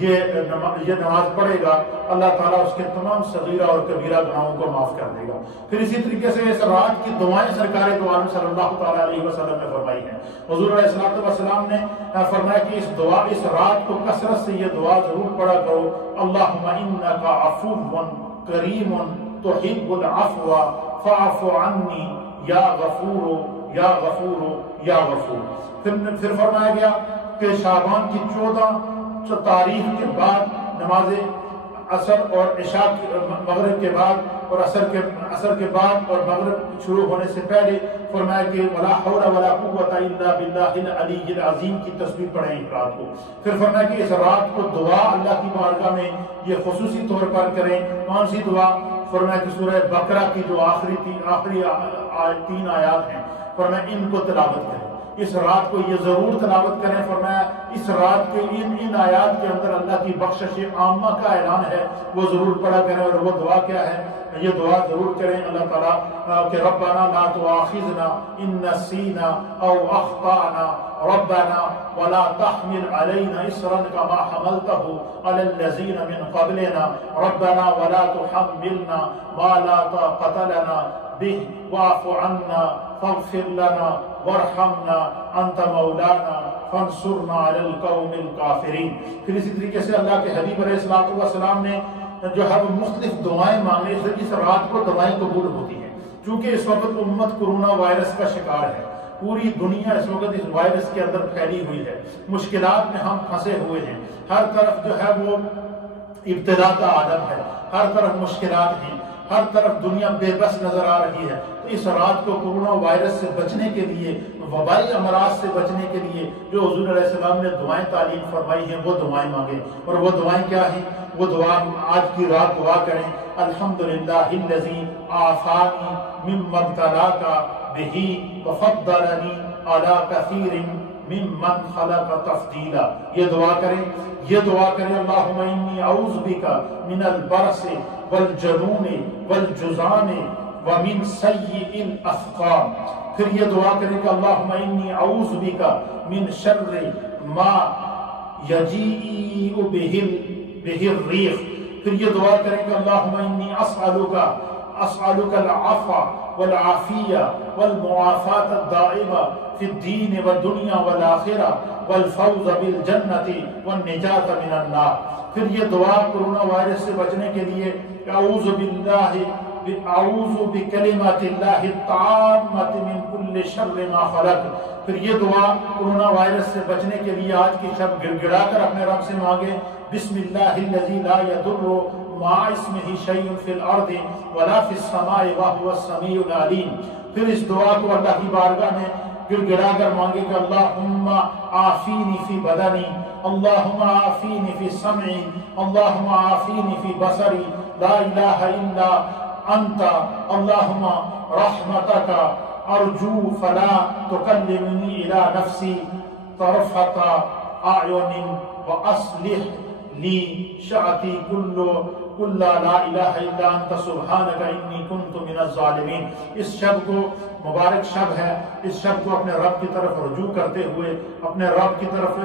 یہ نماز پڑھے گا اللہ تعالیٰ اس کے تمام صغیرہ اور کبیرہ گناہوں کو معاف کر دے گا۔ پھر اسی طریقے سے اس رات کی دعائیں سرکار دو عالم صلی اللہ تعالیٰ علیہ وسلم نے فرمائی ہیں۔ حضور علیہ السلام نے فرمایا کہ اس رات کو کثرت سے یہ دعا ضرور پڑھا کرو، اللہم انک عفو کریم تحب العفو فاعف عنی یا غفور یا غفور یا غفور۔ پھر فرمایا گیا کہ شعبان کی 14 تاریخ کے بعد نماز عصر اور عشاء مغرب کے بعد اور عصر کے بعد اور مغرب شروع ہونے سے پہلے فرمایا کہ ولا حول ولا قوت الا باللہ العلی العظیم کی تسبیح پڑھیں اس رات کو. پھر فرمایا کہ اس رات کو دعا اللہ کی بارگاہ میں یہ خصوصی طور پر کریں. کون سی دعا؟ فرمایا کہ سورہ بقرہ کی جو آخری 3 آیات ہیں فرمایا ان کو تلاوت کریں. اس رات کو یہ ضرور تلاوت کریں. فرمایا اس رات کے ان آیات کے اندر اللہ کی بخشش عامہ کا اعلان ہے، وہ ضرور پڑھا کریں. اور وہ دعا کیا ہے؟ یہ دعا ضرور کریں اللہ تعالیٰ کہ ربنا لا تؤاخذنا ان نسینا او اخطأنا ربنا ولا تحمل علينا اصرا كما حملته على الذين من قبلنا ربنا ولا تحملنا ما لا طاقة لنا به واعف عنا فاغفر لنا وارحمنا انت مولانا فانصرنا على القوم الكافرين. پھر اسی طریقے سے اللہ کے حبیب علیہ الصلوۃ والسلام نے جو ہے وہ مختلف دعائیں مانگے. اس رات کو دعائیں قبول ہوتی ہیں چونکہ اس وقت امت کرونا وائرس کا شکار ہے. پوری دنیا اس وقت اس وائرس کے اندر پھیلی ہوئی ہے. مشکلات میں ہم پھنسے ہوئے ہیں. ہر طرف جو ہے وہ ابتلا کا عالم ہے. ہر طرف مشکلات ہیں. ہر طرف دنیا بے بس نظر آ رہی ہے. تو اس رات کو کرونا وائرس سے بچنے کے لیے، وبائی امراض سے بچنے کے لیے جو حضور علیہ السلام نے دعائیں تعلیم فرمائی ہیں وہ دعائیں مانگیں. اور وہ دعائیں کیا ہیں؟ وہ دعا آج کی رات دعا کریں الحمدللہ الذی عافانی مما ابتلاک بہ وفضلنی علی کثیر ممن خلق تفضیلا. یہ دعا کریں. یہ دعا کریں اللہم انی اعوذ بک من البرص والجنون والجذام ومن سیئ الاسقام. پھر یہ دعا کریں کہ اللہم انی اعوذ بک من شر ما یجیء بہ الریح. پھر یہ دعا کریں کہ اللہم انی اسألک العفو والعافیہ والمعافاة الدائمہ فی الدین والدنیا والآخرہ والفوز بالجنۃ والنجاة من النار. پھر یہ دعا کرونا وائرس سے بچنے کے لیے اعوذ بکلمات اللہ التامۃ من کل شر ما خلق. پھر یہ دعا کرونا وائرس سے بچنے کے لیے آج کی شب گڑ گڑا کر اپنے رب سے مانگیں بسم اللہ الذی لا یضر مع اسمہ شیء فی الارض ولا فی السماء وهو السمیع العلیم. پھر اس دعا کو اللہ کی بارگاہ میں گڑ گڑا کر مانگے کہ اللہم عافینی فی بدنی اللہم عافینی فی سمعی اللہم عافینی فی بصری لا الہ الا انت اللہم رحمتک ارجو فلا تکلمنی الی نفسی طرفۃ اعین واصلح لی شأتی کل لا الہ الا انت سبحانک انی کنت من الظالمین. اس شب کو مبارک شب ہے. اس شب کو اپنے رب کی طرف رجوع کرتے ہوئے اپنے رب کی طرف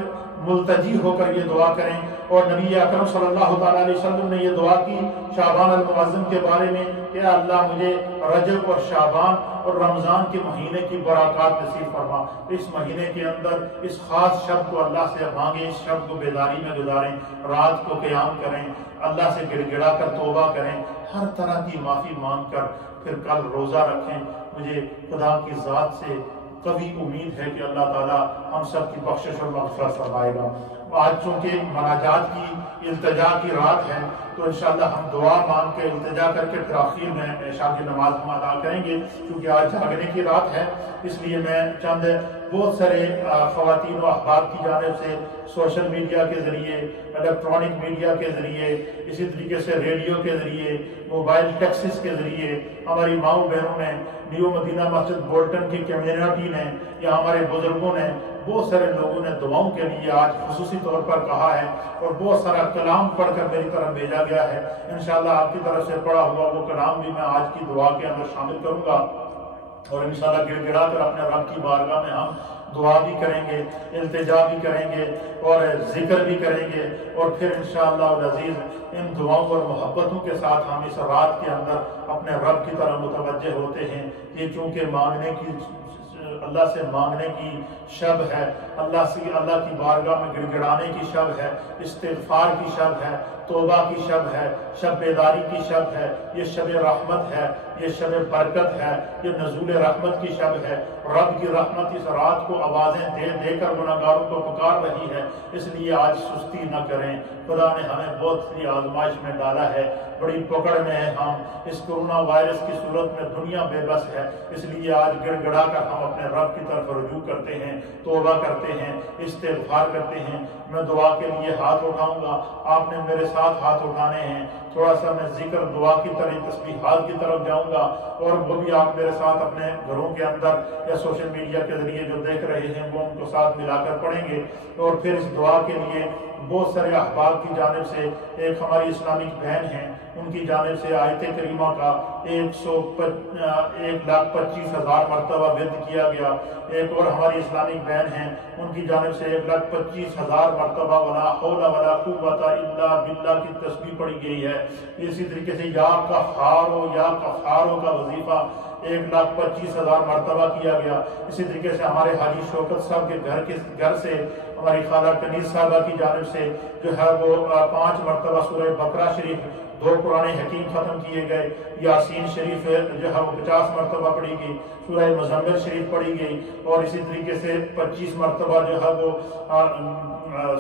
ملتجی ہو کر یہ دعا کریں. اور نبی اکرم صلی اللہ تعالیٰ علیہ وسلم نے یہ دعا کی شعبان المعظم کے بارے میں کہ اللہ مجھے رجب اور شعبان اور رمضان کے مہینے کی برکات نصیب فرما. اس مہینے کے اندر اس خاص شب کو اللہ سے مانگیں. اس شب کو بیداری میں گزاریں. رات کو قیام کریں. اللہ سے گڑ گڑا کر توبہ کریں. ہر طرح کی معافی مانگ کر پھر کل روزہ رکھیں. مجھے خدا کی ذات سے قوی امید ہے کہ اللہ تعالیٰ ہم سب کی بخشش اور مغفرت فرمائے گا. آج چونکہ مناجات کی التجا کی رات ہے تو انشاءاللہ ہم دعا مانگ کے التجا کر کے پھر آخر میں عشاء کی نماز ہم ادا کریں گے. کیونکہ آج جاگنے کی رات ہے اس لیے میں چند بہت سارے خواتین و احباب کی جانب سے سوشل میڈیا کے ذریعے، الیکٹرانک میڈیا کے ذریعے، اسی طریقے سے ریڈیو کے ذریعے، موبائل ٹیکسز کے ذریعے، ہماری ماؤں بہنوں نے، نیو مدینہ مسجد بولٹن کی کمیونٹی نے یا ہمارے بزرگوں نے، بہت سارے لوگوں نے دعاؤں کے لیے آج خصوصی طور پر کہا ہے اور بہت سارا کلام پڑھ کر میری طرف بھیجا گیا ہے. انشاءاللہ آپ کی طرف سے پڑھا ہوا وہ کلام بھی میں آج کی دعا کے اندر شامل کروں گا اور انشاءاللہ گڑ گڑا کر اپنے رب کی بارگاہ میں ہم دعا بھی کریں گے، التجا بھی کریں گے اور ذکر بھی کریں گے. اور پھر انشاءاللہ العزیز ان دعاؤں اور محبتوں کے ساتھ ہم اس رات کے اندر اپنے رب کی طرف متوجہ ہوتے ہیں. یہ چونکہ مانگنے کی، اللہ سے مانگنے کی شب ہے، اللہ کی بارگاہ میں گڑ گڑانے کی شب ہے، استغفار کی شب ہے، توبہ کی شب ہے، شب بیداری کی شب ہے، یہ شب رحمت ہے، یہ شب برکت ہے، یہ نزول رحمت کی شب ہے۔ رب کی رحمت اس رات کو آوازیں دے دے کر گناہگاروں کو پکار رہی ہے، اس لیے آج سستی نہ کریں۔ خدا نے ہمیں بہت سی آزمائش میں ڈالا ہے، بڑی پکڑ میں ہے ہم، اس کرونا وائرس کی صورت میں دنیا بے بس ہے، اس لیے آج گڑ گڑا کر ہم اپنے رب کی طرف رجوع کرتے ہیں، توبہ کرتے ہیں، استغفار کرتے ہیں۔ میں دعا کے لیے ہاتھ اٹھاؤں گا، آپ نے میرے ساتھ ہاتھ اٹھانے ہیں، تھوڑا سا میں ذکر دعا کی طرح تسبیحات کی طرف جاؤں گا، اور وہ بھی آپ میرے ساتھ اپنے گھروں کے اندر یا سوشل میڈیا کے ذریعے جو دیکھ رہے ہیں وہ ان کو ساتھ ملا کر پڑھیں گے۔ اور پھر اس دعا کے لیے بہت سارے احباب کی جانب سے، ایک ہماری اسلامک بہن ہیں ان کی جانب سے آیت کریمہ کا 1,25,000 مرتبہ ورد کیا گیا، ایک اور ہماری اسلامک بہن ہیں ان کی جانب سے 1,25,000 مرتبہ ولا حول ولا قوت الا باللہ کی تسبیح پڑھی گئی ہے۔ اسی طریقے سے یا قہارو یا قہارو کا وظیفہ 1,25,000 مرتبہ کیا گیا۔ اسی طریقے سے ہمارے حاجی شوکت صاحب کے گھر سے ہماری خالہ کنیز صاحبہ کی جانب سے جو ہے وہ 5 مرتبہ سورہ بقرہ شریف، 2 قرآن حکیم ختم کیے گئے، یاسین شریف جو ہے وہ 50 مرتبہ پڑھی گئی، سورہ مزمل شریف پڑھی گئی، اور اسی طریقے سے 25 مرتبہ جو ہے وہ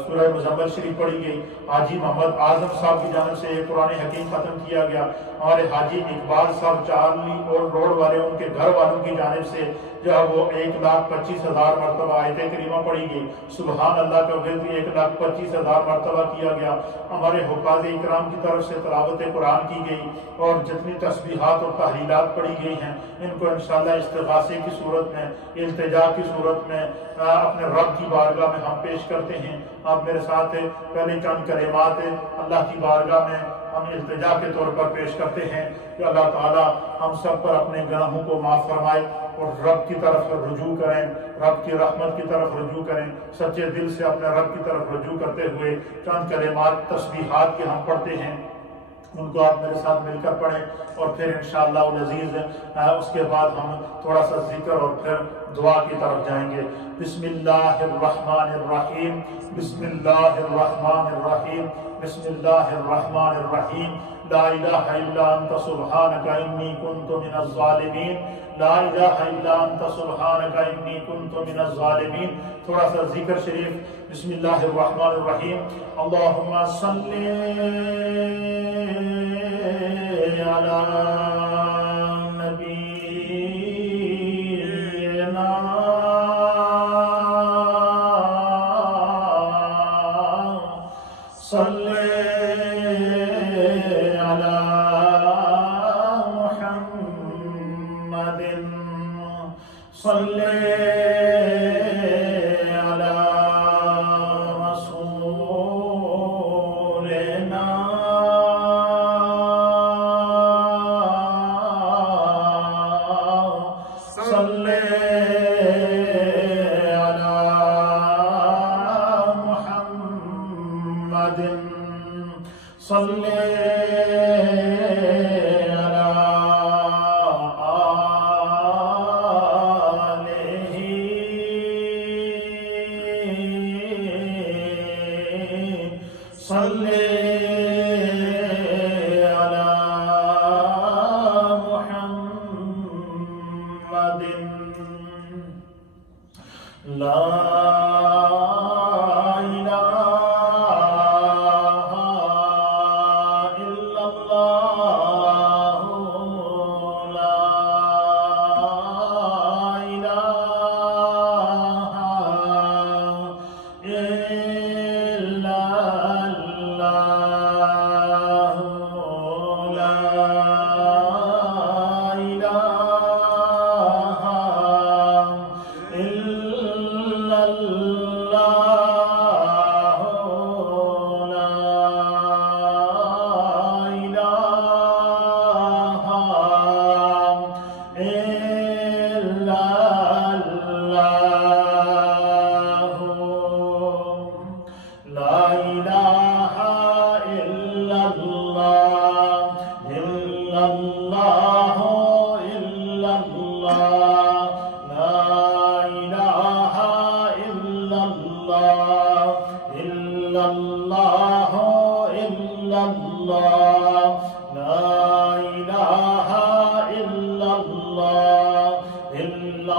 سورہ مزمل شریف پڑھی گئی۔ حاجی محمد اعظم صاحب کی جانب سے ایک قرآن حکیم ختم کیا گیا۔ ہمارے حاجی اقبال صاحب چارلی اور روڈ والے ان کے گھر والوں کی جانب سے جو ہے وہ 1,25,000 مرتبہ آیت کریمہ پڑھی گئی۔ سبحان اللہ کا ورد 1,25,000 مرتبہ کیا گیا۔ ہمارے حفاظ اکرام کی طرف سے تلاوت قرآن کی گئی، اور جتنی تسبیحات اور تحلیلات پڑھی گئی ہیں ان کو انشاءاللہ استغاثے کی صورت میں، التجا کی صورت میں اپنے رب کی بارگاہ میں ہم پیش کرتے ہیں۔ آپ میرے ساتھ پہلے چند کلمات اللہ کی بارگاہ میں ہم التجا کے طور پر پیش کرتے ہیں کہ اللہ تعالیٰ ہم سب پر اپنے گناہوں کو معاف فرمائے اور رب کی طرف رجوع کریں، رب کی رحمت کی طرف رجوع کریں، سچے دل سے اپنے رب کی طرف رجوع کرتے ہوئے چند کلمات تسبیحات کے ہم پڑھتے ہیں، ان کو آپ میرے ساتھ مل کر پڑھیں، اور پھر انشاءاللہ العزیز اس کے بعد ہم تھوڑا سا ذکر اور پھر دعا کی طرف جائیں گے۔ بسم اللہ الرحمن الرحیم، بسم اللہ الرحمن الرحیم، بسم اللہ الرحمن الرحیم۔ لا الہ الا انت سبحانک انی کنت من الظالمین، لا الہ الا انت سبحانک انی کنت من الظالمین۔ تھوڑا سا ذکر شریف۔ بسم اللہ الرحمن الرحیم۔ اللہم صلی علی نبینا صلی علی محمد صلی علی رسولنا صلی علی محمد صلی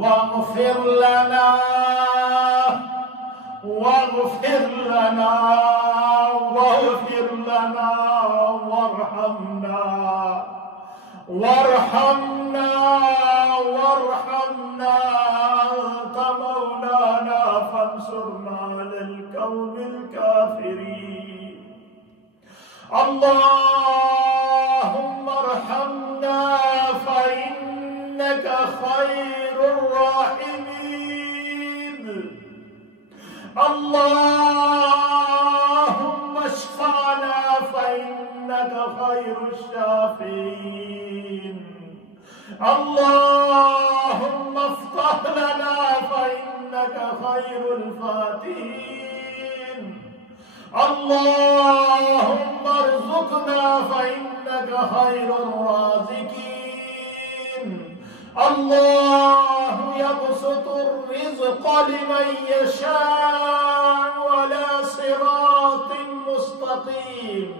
واغفر لنا واغفر لنا واغفر لنا وارحمنا وارحمنا وارحمنا أنت مولانا فانصرنا على القوم الكافرين. اللهم ارحمنا فإنك خير الراحمين. اللهم اشفعنا فإنك خير الشافين. اللهم افتح لنا فإنك خير الفاتحين. اللهم ارزقنا فإنك خير الرازقين. الله يبسط الرزق لمن يشاء على صراط مستقيم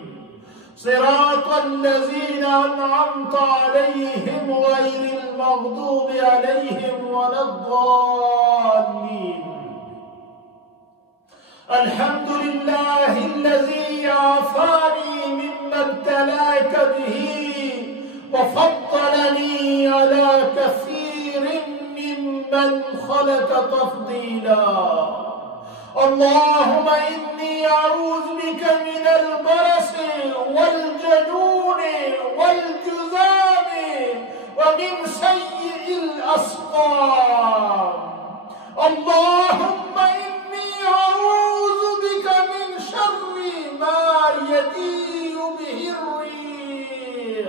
صراط الذين أنعمت عليهم غير المغضوب عليهم ولا الضالين. الحمد لله الذي عافاني مما ابتلاك به وفضلني على كثير ممن خلق تفضيلا. اللهم إني أعوذ بك من البرص والجنون والجذام ومن سيء الأسقام. اللهم إني أعوذ بك من شر ما يجيء به الريح.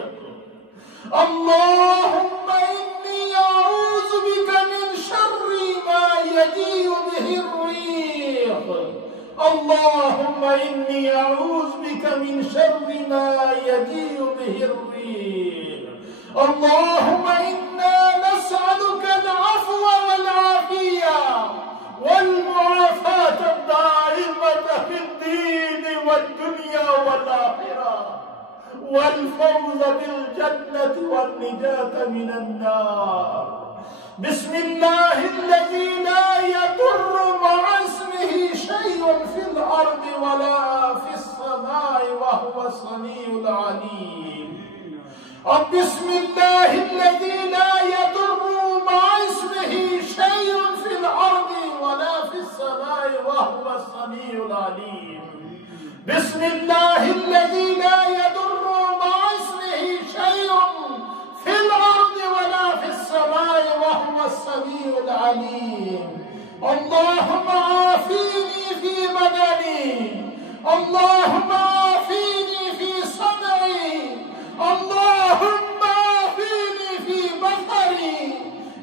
اللهم إني أعوذ بك من شر ما يجيء به الريح. اللهم إني أعوذ بك من شر ما يجيء به الريح. اللهم إنا نسألك العفو والعافية والمعافاة الدائمة في الدين والدنيا والآخرة والفوز بالجنة والنجاة من النار. بسم الله الذي لا يضر مع اسمه شيء في الأرض ولا في السماء وهو السميع العليم. بسم الله الذي لا يضر مع اسمه شيء في الأرض ولا في السماء وهو السميع العليم. بسم الله الذي لا يضر مع اسمه شيء في الأرض ولا في السماء وهو السميع العليم. اللهم عافيني في بدني. اللهم عافيني في سمعي. اللهم عافيني في بصري.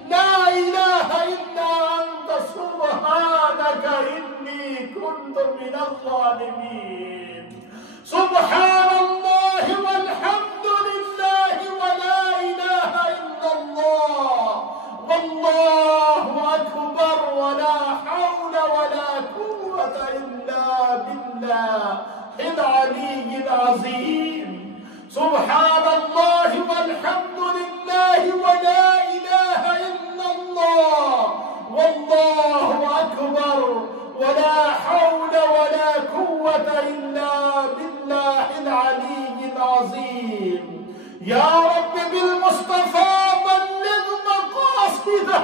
لا إله إلا أنت سبحانك إني كنت من الظالمين. سبحان الله والحمد لله ولا إله إلا الله والله أكبر ولا حول ولا قوة إلا بالله العلي العظيم. سبحان الله والحمد لله ولا إله إلا الله والله أكبر ولا حول ولا قوة إلا بالله العلي العظيم. يا رب بالمصطفى بلغ مقاصدنا.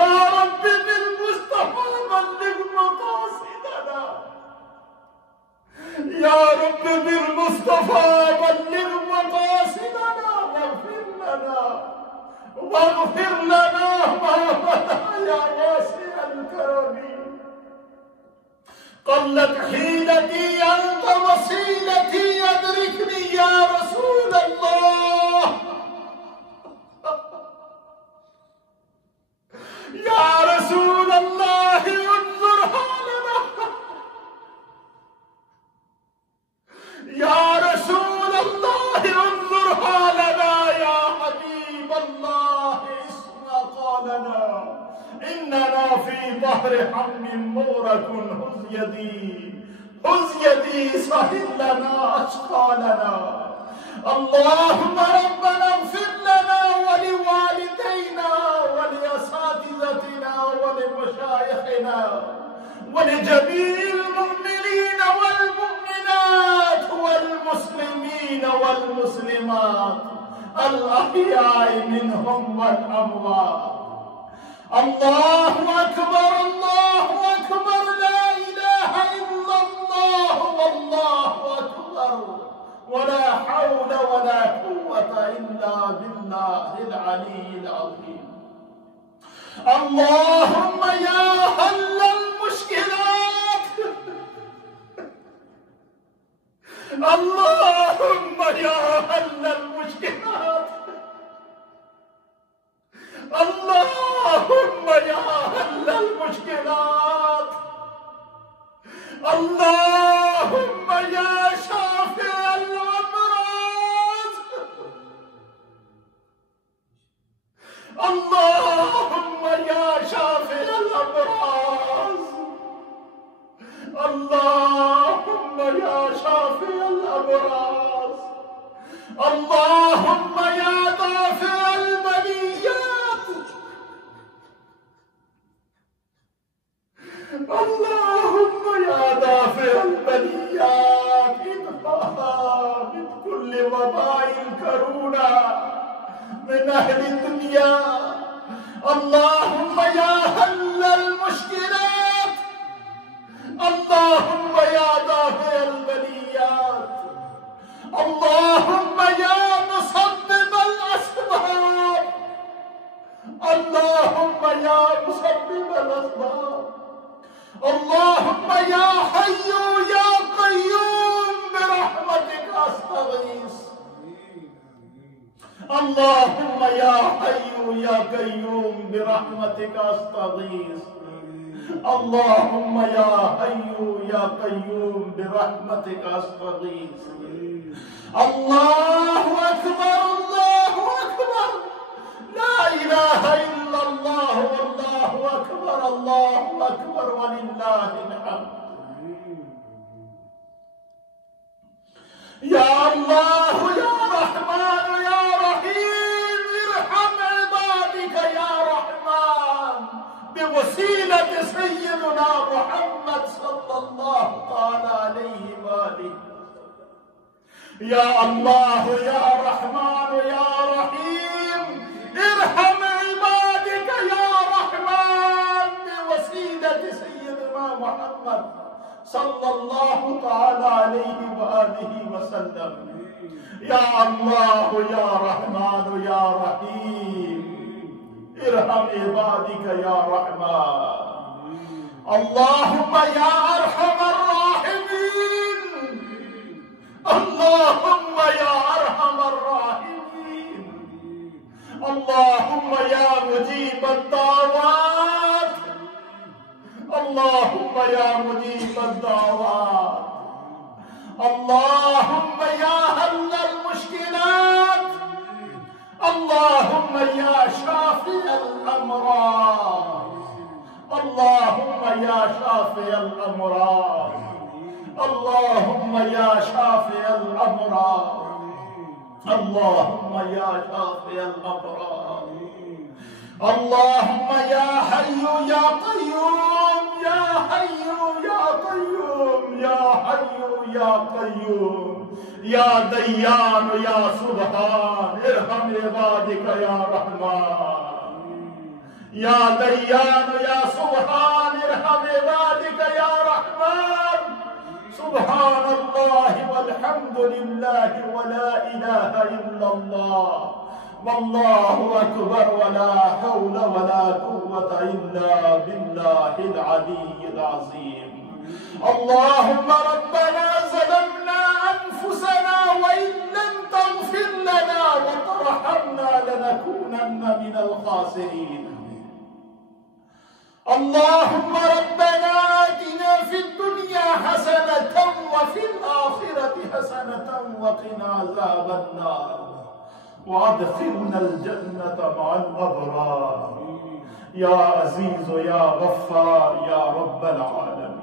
يا رب بالمصطفى بلغ مقاصدنا. يا رب بالمصطفى بلغ مقاصدنا واغفر لنا واغفر لنا ما مضى يا واسع الكرم. قلت حيلتي أنت وسيلتي أدركني يا رسول الله. يا رسول الله انظر حالنا. يا رسول الله انظر حالنا. يا حبيب الله اسمع قالنا. إننا في بحر هم مغرق. هز يدي سهل لنا أشقالنا. اللهم ربنا اغفر لنا ولوالدينا ولأساتذتنا ولمشايخنا ولجميع المؤمنين والمؤمنات والمسلمين والمسلمات الأحياء منهم والأموات. الله أكبر الله أكبر، لا إله إلا الله والله أكبر، ولا حول ولا قوة إلا بالله العلي العظيم. اللهم يا حل المشكلات، اللهم يا حل المشكلات، اللهم يا حل المشكلات، اللهم يا شافي الأمراض، اللهم يا شافي الأمراض، اللهم يا شافي الأمراض، اللهم يا دافع البليات، اللهم يا دافع البليات ادفع من كل وباء كرونا من أهل الدنيا. اللهم يا حل المشكلات، اللهم يا دافع البليات، اللهم يا مسبب الأسباب، اللهم يا مسبب الأسباب، اللهم يا حي يا قيوم برحمتك أستغيث، اللهم يا حي يا قيوم برحمتك أستغيث، اللهم يا حي يا قيوم برحمتك أستغيث. الله أكبر الله أكبر، لا إله إلا الله والله أكبر، الله أكبر ولله الحمد. يا الله يا رحمن يا رحيم، ارحم عبادك يا رحمن بوسيلة سيدنا محمد صلى الله تعالى عليه وآله. يا الله يا رحمن يا رحيم، ارحم عبادك يا رحمن بوسيلة سيدنا محمد صلى الله تعالى عليه وآله وسلم. يا الله يا رحمن يا رحيم، ارحم عبادك يا رحمن. اللهم يا أرحم الراحمين، اللهم يا أرحم الراحمين، اللهم يا مجيب الدعوات، اللهم يا مجيب الدعوات، اللهم يا حل المشكلات، اللهم يا شافي الأمراض، اللهم يا شافي الأمراض، اللهم يا شافي الأمراض، اللهم يا شافي الأمراض، اللهم يا حي يا قيوم، يا حي يا قيوم، يا حي يا قيوم، يا ديان يا سبحان، ارحم عبادك يا رحمن. يا ديان يا سبحان، ارحم عبادك يا رحمن. سبحان الله والحمد لله ولا إله إلا الله والله أكبر، ولا حول ولا قوة إلا بالله العلي العظيم. اللهم ربنا ظلمنا أنفسنا وإن لم تغفر لنا وترحمنا لنكونن من الخاسرين. اللهم ربنا آتنا في الدنيا حسنة وفي الآخرة حسنة وقنا عذاب النار وأدخلنا الجنة مع الأبرار يا عزيز يا غفار يا رب العالمين.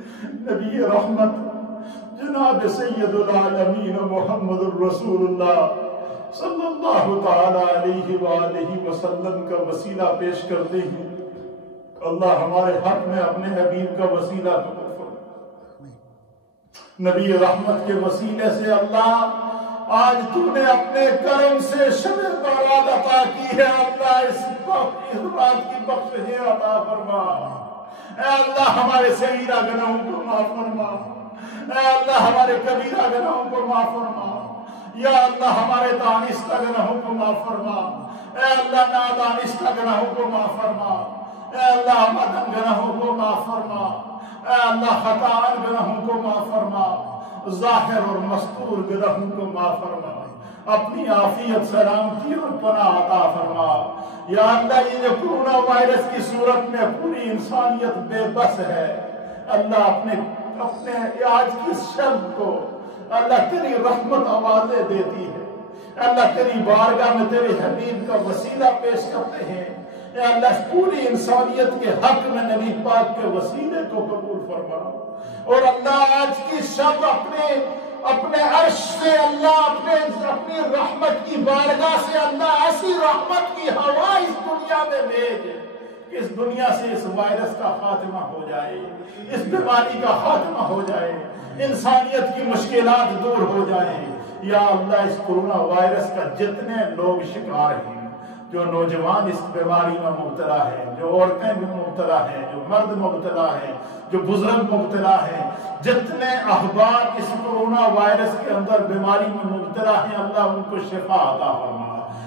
نبی رحمت جناب سید العالمین محمد الرسول اللہ صلی اللہ تعالی علیہ وآلہ وسلم کا وسیلہ پیش کرتے ہیں۔ اللہ ہمارے حق میں اپنے حبیب کا وسیلہ قبول فرمائے۔ نبی رحمت کے وسیلے سے اللہ آج تو نے اپنے کرم سے شب برات عطا کی ہے، اللہ اس رات کی بخشش عطا فرما۔ اے اللہ ہمارے صغیرہ گناہوں کو معاف فرما، اے اللہ ہمارے کبیرہ گناہوں کو معاف فرما، یا اللہ ہمارے دانستہ گناہوں کو معاف فرما، اے اللہ نادانستہ گناہوں کو معاف فرما، اے اللہ مدن گناہوں کو معاف فرما، اے اللہ خطاء گناہوں کو معاف فرما، ظاہر اور مستور گناہوں کو معاف فرما، اپنی عافیت سلامتی اور پناہ عطا فرما۔ یا اللہ یہ جو کرونا وائرس کی صورت میں پوری انسانیت بے بس ہے، اللہ اپنے آج کی شب کو اللہ تیری رحمت آوازیں دیتی ہے، اللہ تیری بارگاہ میں تیرے حبیب کا وسیلہ پیش کرتے ہیں، اے اللہ پوری انسانیت کے حق میں نبی پاک کے وسیلے کو قبول فرما۔ اور اللہ آج کی شب اپنے عرش سے اللہ اپنی رحمت کی بارگاہ سے اللہ ایسی رحمت کی ہوا اس دنیا میں بھیج کہ اس دنیا سے اس وائرس کا خاتمہ ہو جائے، اس بیماری کا خاتمہ ہو جائے، انسانیت کی مشکلات دور ہو جائیں۔ یا اللہ اس کرونا وائرس کا جتنے لوگ شکار ہیں، جو نوجوان اس بیماری میں مبتلا ہیں، جو عورتیں بھی مبتلا ہیں، جو مرد مبتلا ہیں، جو بزرگ مبتلا ہیں، جتنے احباب اس کرونا وائرس کے اندر بیماری میں مبتلا ہیں، اللہ ان کو شفا عطا فرما۔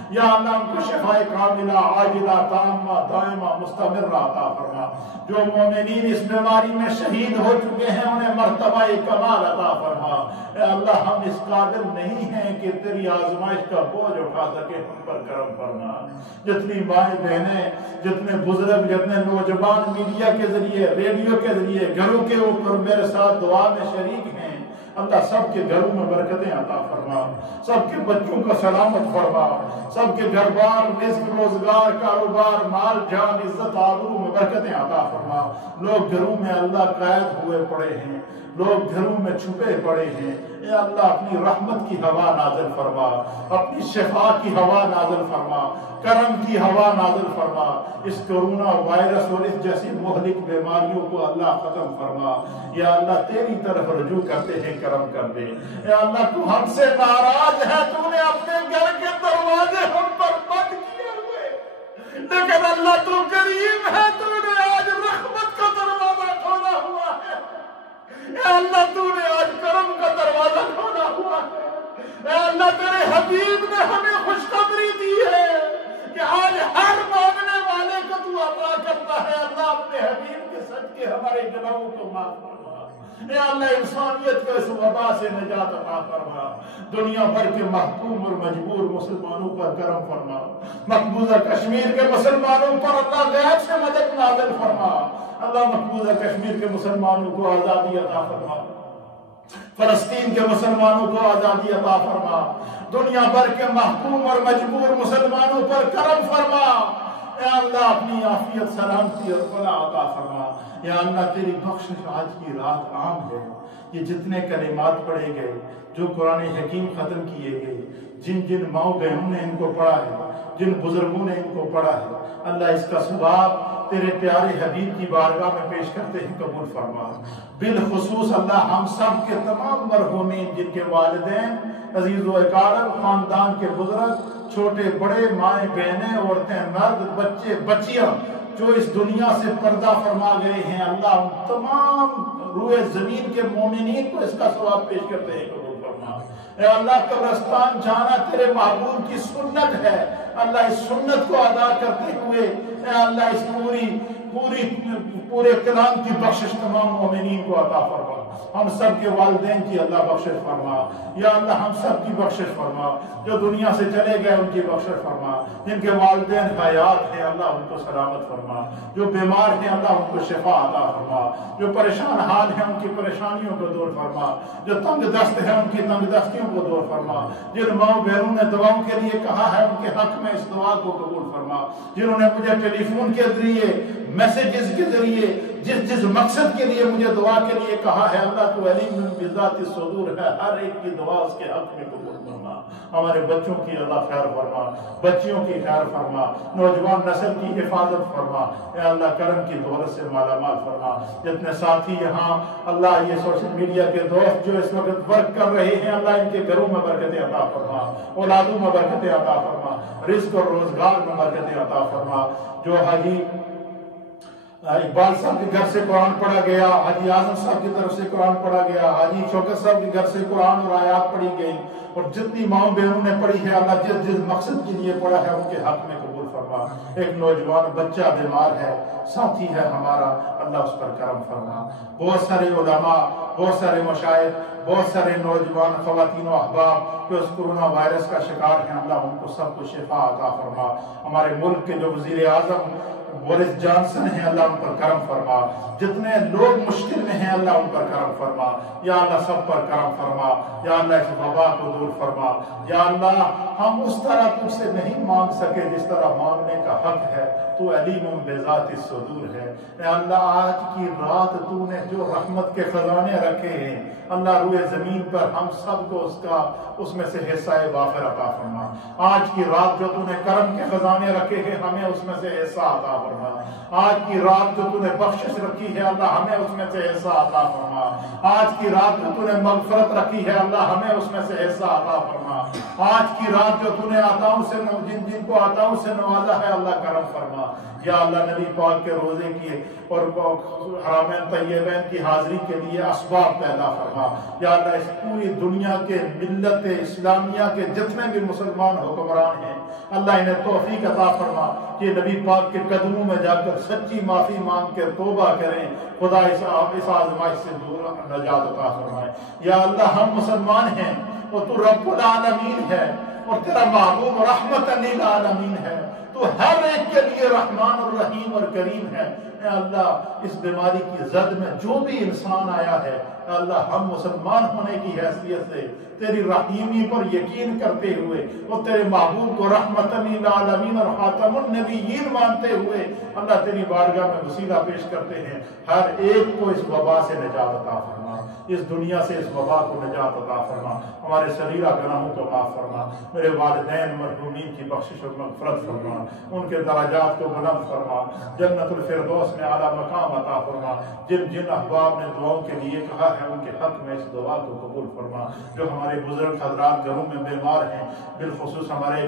یا اللہ ان کو شفا کاملہ عاجلہ تامہ دائمہ مستمرہ عطا فرما۔ جو مومنین اس بیماری میں شہید ہو چکے ہیں انہیں مرتبہ کمال عطا فرما۔ اے اللہ ہم اس قابل نہیں ہیں کہ تیری آزمائش کا بوجھ اٹھا سکے، ہم پر کرم فرما۔ جتنی مائیں بہنیں، جتنے بزرگ، جتنے نوجوان میڈیا کے ذریعے، ریڈیو کے ذریعے گھروں کے اوپر میرے ساتھ دعا میں شریک ہیں، اللہ سب کے گھروں میں برکتیں عطا فرما، سب کے بچوں کو سلامت فرما، سب کے گھر بار رزق روزگار کاروبار مال جان عزت آبرو میں برکتیں عطا فرما۔ لوگ گھروں میں اللہ قید ہوئے پڑے ہیں، لوگ گھروں میں چھپے پڑے ہیں، اے اللہ اپنی رحمت کی ہوا نازل فرما، اپنی شفا کی ہوا نازل فرما، کرم کی ہوا نازل فرما۔ اس کرونا وائرس اور اس جیسی مہلک بیماریوں کو اللہ ختم فرما۔ یا اللہ تیری طرف رجوع کرتے ہیں، کرم کر دے۔ اے اللہ تو ہم سے ناراض ہے، تو نے اپنے گھر کے دروازے ہم پر بند کیے ہوئے، لیکن اللہ تو کریم ہے، تو نے آج رحمت کا دروازہ کھولا ہوا ہے۔ اے اللہ تو نے آج کرم کا دروازہ کھولا ہوا ہے۔ اے اللہ تیرے حبیب نے ہمیں خوشخبری دی ہے کہ آج ہر مانگنے والے کو تو عطا کرتا ہے۔ اللہ اپنے حبیب کے صدقے ہمارے گناہوں کو معاف فرما۔ اے اللہ انسانیت کو اس وبا سے نجات عطا فرما۔ دنیا بھر کے محکوم اور مجبور مسلمانوں پر کرم فرما۔ مقبوضہ کشمیر کے مسلمانوں پر اللہ غیب سے مدد نازل فرما۔ اللہ مقبوضہ کشمیر کے مسلمانوں کو آزادی عطا فرما، فلسطین کے مسلمانوں کو آزادی عطا فرما، دنیا بھر کے محکوم اور مجبور مسلمانوں پر کرم فرما۔ اے اللہ اپنی عافیت سلامتی اور فلاح عطا فرما۔ یا اللہ تیری بخشش آج کی رات عام ہے، یہ جتنے کلمات پڑھے گئے، جو قرآن حکیم ختم کیے گئے، جن ماؤں بہنوں نے ان کو پڑھا ہے، جن بزرگوں نے ان کو پڑھا ہے، اللہ اس کا ثواب تیرے پیارے حبیب کی بارگاہ میں پیش کرتے ہیں، قبول فرما۔ بالخصوص اللہ ہم سب کے تمام مرحومین جن کے والدین عزیز و اقارب، خاندان کے بزرگ، چھوٹے بڑے، مائیں بہنیں، عورتیں مرد، بچے بچیاں جو اس دنیا سے پردہ فرما گئے ہیں، اللہ ان تمام روئے زمین کے مومنین کو اس کا ثواب پیش کرتے ہیں، قبول فرما۔ اے اللہ قبرستان جانا تیرے محبوب کی سنت ہے، اللہ اس سنت کو ادا کرتے ہوئے اے اللہ اس پورے کلام کی بخشش تمام مومنین کو عطا فرما۔ ہم سب کے والدین کی اللہ بخشش فرما۔ یا اللہ ہم سب کی بخشش فرما، جو دنیا سے چلے گئے ان کی بخشش فرما، جن کے والدین حیات ہیں اللہ ان کو سلامت فرما، جو بیمار ہیں اللہ ان کو شفا عطا فرما، جو پریشان حال ہیں ان کی پریشانیوں کو دور فرما، جو تنگ دست ہیں ان کی تنگ دستیوں کو دور فرما، جن ماؤں بہنوں نے دعاؤں کے لیے کہا ہے ان کے حق میں اس دعا کو قبول فرما، جنہوں نے مجھے ٹیلی فون کے ذریعے، میسیجز کے ذریعے جس مقصد کے لیے مجھے دعا کے لیے کہا ہے اللہ تو علیم بذات الصدور ہے، ہر ایک کی دعا اس کے حق میں قبول فرما۔ ہمارے بچوں کی اللہ خیر فرما، بچیوں کی خیر فرما، نوجوان نسل کی حفاظت فرما، اے اللہ کرم کی دولت سے مالا مال فرما۔ جتنے ساتھی یہاں اللہ یہ سوشل میڈیا کے دوست جو اس وقت ورک کر رہے ہیں اللہ ان کے گھروں میں برکتیں عطا فرما، اولادوں میں برکتیں عطا فرما، رزق اور روزگار میں برکتیں عطا فرما۔ جو حاجی اقبال صاحب کے گھر سے قرآن پڑھا گیا، حاجی اعظم صاحب کی طرف سے قرآن پڑھا گیا، حاجی شوکت صاحب کے گھر سے قرآن اور آیات پڑھی گئی، اور جتنی ماؤں بہنوں نے پڑھی ہے اللہ جس مقصد کے لیے پڑھا ہے ان کے حق میں قبول فرما۔ ایک نوجوان بچہ بیمار ہے، ساتھی ہے ہمارا، اللہ اس پر کرم فرما۔ بہت سارے علماء، بہت سارے مشائخ، بہت سارے نوجوان خواتین و احباب جو اس کرونا وائرس کا شکار ہیں اللہ ان کو سب کو شفا عطا فرما۔ ہمارے ملک کے جو وزیر اعظم بورس جانسن ہیں اللہ ان پر کرم فرما۔ جتنے لوگ مشکل میں ہیں اللہ ان پر کرم فرما، یا اللہ سب پر کرم فرما، یا اللہ اس وبا کو دور فرما۔ یا اللہ ہم اس طرح تجھ سے نہیں مانگ سکے جس طرح مانگنے کا حق ہے، تو علیم بذات الصدور ہے۔ اے اللہ آج کی رات تو نے جو رحمت کے خزانے رکھے ہیں اللہ روئے زمین پر ہم سب کو اس میں سے حصہ وافر عطا فرما۔ آج کی رات جو تو نے کرم کے خزانے رکھے ہیں ہمیں اس میں سے حصہ عطا فرما۔ آج کی رات جو تو نے بخشش رکھی ہے اللہ ہمیں اس میں سے حصہ عطا فرما۔ آج کی رات جو تو نے مغفرت رکھی ہے اللہ ہمیں اس میں سے حصہ عطا فرما۔ آج کی رات جو تو نے عطاؤں سے جن کو عطاؤں سے نوازا ہے اللہ کرم فرما۔ یا اللہ نبی پاک کے روزے کی اور حرمین طیبین کی حاضری کے لیے اسباب پیدا فرما۔ یا اللہ اس پوری دنیا کے ملت اسلامیہ کے جتنے بھی مسلمان حکمران ہیں اللہ انہیں توفیق عطا فرما کہ نبی پاک کے قدموں میں جا کر سچی معافی مانگ کے توبہ کریں، خدا اس آزمائش سے دور نجات عطا فرمائے۔ یا اللہ ہم مسلمان ہیں اور تو رب العالمین ہے اور تیرا محبوب رحمت للعالمین ہے، تو ہر ایک کے لیے رحمان الرحیم اور کریم ہے۔ اے اللہ اس بیماری کی زد میں جو بھی انسان آیا ہے اے اللہ ہم مسلمان ہونے کی حیثیت سے تیری رحیمی پر یقین کرتے ہوئے اور تیرے محبوب کو رحمت للعالمین اور خاتم النبیین مانتے ہوئے اللہ تیری بارگاہ میں وسیلہ پیش کرتے ہیں، ہر ایک کو اس وبا سے نجات عطا فرما، اس دنیا سے اس وبا کو نجات عطا فرما، ہمارے صغیرہ گناہوں کو معاف فرما، میرے والدین مرحومین کی بخشش اور مغفرت فرما، ان کے درجات کو بلند فرما، جنت الفردوس میں اعلیٰ مقام عطا فرما۔ جن احباب نے دعاؤں کے لیے کہا ہے ان کے حق میں اس دعا کو قبول فرما۔ جو ہمارے بزرگ حضرات گھروں میں بیمار ہیں، بالخصوص ہمارے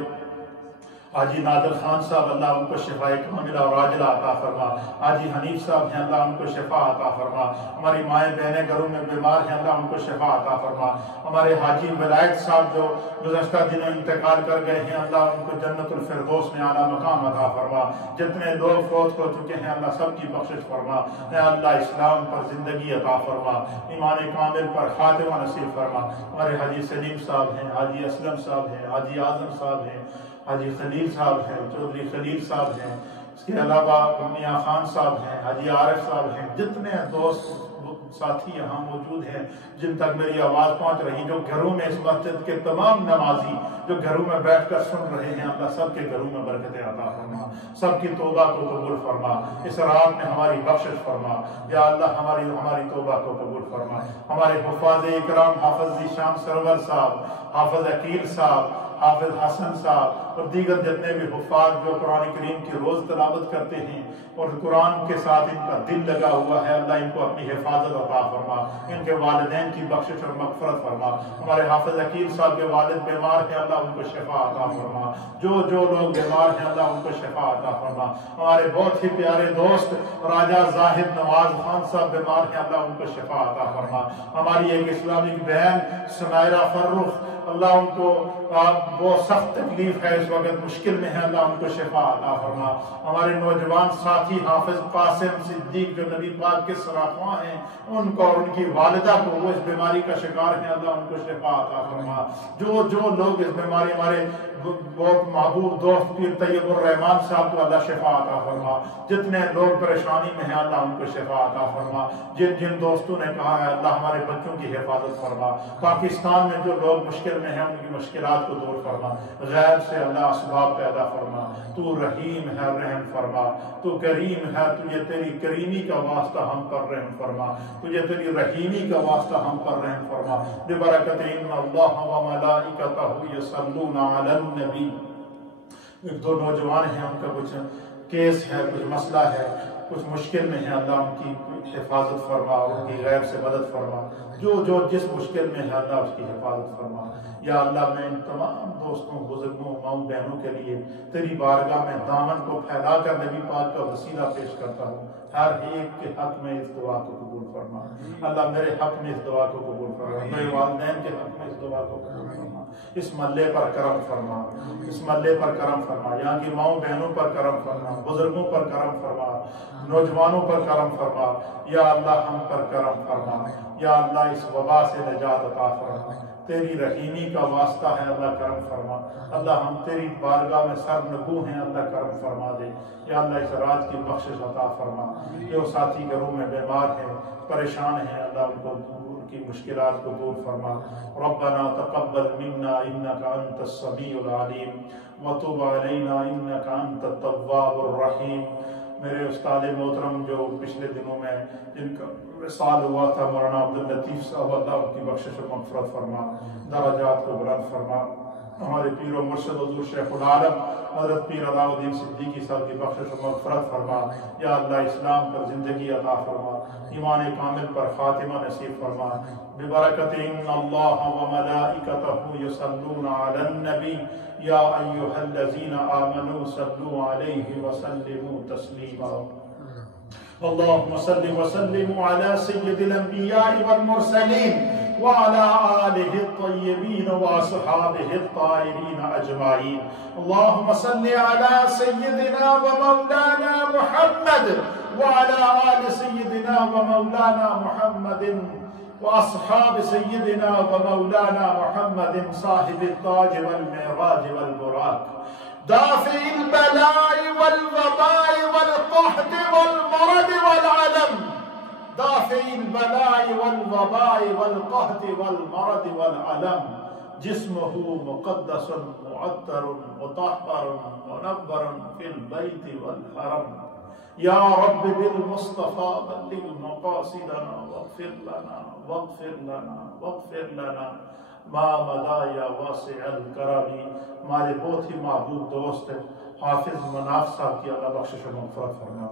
حاجی نادر خان صاحب اللہ ان کو شفاء کاملہ اور عاجلہ عطا فرما۔ حاجی حنیف صاحب ہیں اللہ ان کو شفا عطا فرما۔ ہماری مائیں بہنیں گھروں میں بیمار ہیں اللہ ان کو شفا عطا فرما۔ ہمارے حاجی ولایت صاحب جو گزشتہ دنوں انتقال کر گئے ہیں اللہ ان کو جنت الفردوس میں اعلیٰ مقام عطا فرما۔ جتنے لوگ فوت ہو چکے ہیں اللہ سب کی بخشش فرما۔ اے اللہ اسلام پر زندگی عطا فرما، ایمان کامل پر خاتمہ نصیب فرما۔ ہمارے حاجی سلیم صاحب ہیں، حاجی اسلم صاحب ہیں، حاجی اعظم صاحب ہیں، حاجی خلیل صاحب ہیں، چودھری خلیل صاحب ہیں، اس کے علاوہ میاں خان صاحب ہیں، حاجی عارف صاحب ہیں، جتنے دوست ساتھی یہاں موجود ہیں جن تک میری آواز پہنچ رہی، جو گھروں میں اس مسجد کے تمام نمازی جو گھروں میں بیٹھ کر سن رہے ہیں اللہ سب کے گھروں میں برکتیں عطا فرما، سب کی توبہ کو قبول فرما، اس رات میں ہماری بخشش فرما۔ یا اللہ ہماری توبہ کو قبول فرما۔ ہمارے حفاظ اکرام حافظ ذیشان سرور صاحب، حافظ عقیل صاحب، حافظ حسن صاحب اور دیگر جتنے بھی حفاظ جو قرآن کریم کی روز تلاوت کرتے ہیں اور قرآن کے ساتھ ان کا دل لگا ہوا ہے اللہ ان کو اپنی حفاظت عطا فرما، ان کے والدین کی بخشش اور مغفرت فرما۔ ہمارے حافظ عقیل صاحب کے والد بیمار ہیں اللہ ان کو شفا عطا فرما، جو لوگ بیمار ہیں اللہ ان کو شفا عطا فرما۔ ہمارے بہت ہی پیارے دوست راجہ زاہد نواز خان صاحب بیمار ہیں اللہ ان کو شفا عطا فرما۔ ہماری ایک اسلامک بہن سمائرہ فرخ اللہ ان کو بہت سخت تکلیف ہے اس وقت مشکل میں ہے اللہ ان کو شفا عطا فرما۔ ہمارے نوجوان ساتھی حافظ قاسم صدیق جو نبی پاک کے سراخواں ہیں ان کو اور ان کی والدہ کو وہ اس بیماری کا شکار ہیں اللہ ان کو شفا عطا فرما۔ جو لوگ اس بیماری ہمارے بہت محبوب دوست پیر طیب الرحمان صاحب کو اللہ شفا عطا فرما، جتنے لوگ پریشانی میں ہیں اللہ ان کو شفا عطا فرما۔ جن دوستوں نے کہا ہے اللہ ہمارے بچوں کی حفاظت فرما، پاکستان میں جو لوگ مشکل مشکل میں ہیں ان کی مشکلات کو دور فرما، غیب سے اللہ اسباب پیدا فرما، تو رحیم ہے رحم فرما، تو کریم ہے، تجھے تیری کریمی کا واسطہ ہم پر رحم فرما، تجھے تیری رحیمی کا واسطہ ہم پر رحم فرما، ببرکت ان اللہ و ملائکتہ یصلون علی النبی۔ ایک دو نوجوان ہیں، ان کا کچھ کیس ہے، کچھ مسئلہ ہے، کچھ مشکل میں ہے، اللہ ان کی حفاظت فرما، ان کی غیب سے مدد فرما، جو جس مشکل میں ہے اللہ اس کی حفاظت فرما۔ یا اللہ میں ان تمام دوستوں، بزرگوں، ماؤں بہنوں کے لیے تیری بارگاہ میں دامن کو پھیلا کر نبی پاک کا وسیلہ پیش کرتا ہوں، ہر ایک کے حق میں اس دعا کو قبول فرما۔ اللہ میرے حق میں اس دعا کو قبول فرما، میرے والدین کے حق میں اس دعا کو قبول فرما، اس محلے پر کرم فرما، اس محلے پر کرم فرما، یہاں کی ماؤں بہنوں پر کرم فرما، بزرگوں پر کرم فرما، نوجوانوں پر کرم فرما، یا اللہ ہم پر کرم فرما، یا اللہ اس وبا سے نجات عطا فرما، تیری رحیمی کا واسطہ ہے اللہ کرم فرما، اللہ ہم تیری بارگاہ میں سر نگو ہیں اللہ کرم فرما دے، یا اللہ اس رات کی بخشش عطا فرما، جو ساتھی گھروں میں بیمار ہیں، پریشان ہیں، اللہ ان کو ان کی مشکلات کو دور فرما۔ ربنا تقبل منا انك انت السميع العليم وتب علينا انك انت التواب الرحيم۔ میرے استاد محترم جو پچھلے دنوں میں جن کا وصال ہوا تھا، مولانا عبداللطیف صاحب، اللہ ان کی بخشش و مغفرت فرما، درجات کو بلند فرما۔ ہمارے پیر و مرشد حضور شیخ العالم حضرت پیر علاء الدین صدیقی صاحب کی بخشش و مغفرت فرما، یا اللہ اسلام پر زندگی عطا فرما، ایمان کامل پر خاتمہ نصیب فرما، ببرکت ان اللہ و ملائکتہ یصلون علی النبی یا ایھا الذین آمنوا صلوا علیہ وسلموا تسلیما۔ اللهم صل وسلم على سيد الأنبياء والمرسلين وعلى آله الطيبين وأصحابه الطاهرين أجمعين۔ اللهم صل على سيدنا ومولانا محمد وعلى آل سيدنا ومولانا محمد وأصحاب سيدنا ومولانا محمد صاحب التاج والمعراج والبراق، دافع البلاء والوباء والقحط والمرض والعلم، دافع البلاء والوباء والقحط والمرض والعلم، جسمه مقدس معطر مطهر منور في البيت والحرم، یا رب بالمصطفى بلغ مقاصدنا واغفر لنا واغفر لنا واغفر لنا ما مدا یا واسع الکرم۔ ہمارے بہت ہی محبوب دوست حافظ مناف صاحب کی اللہ بخشش و مغفرت فرما،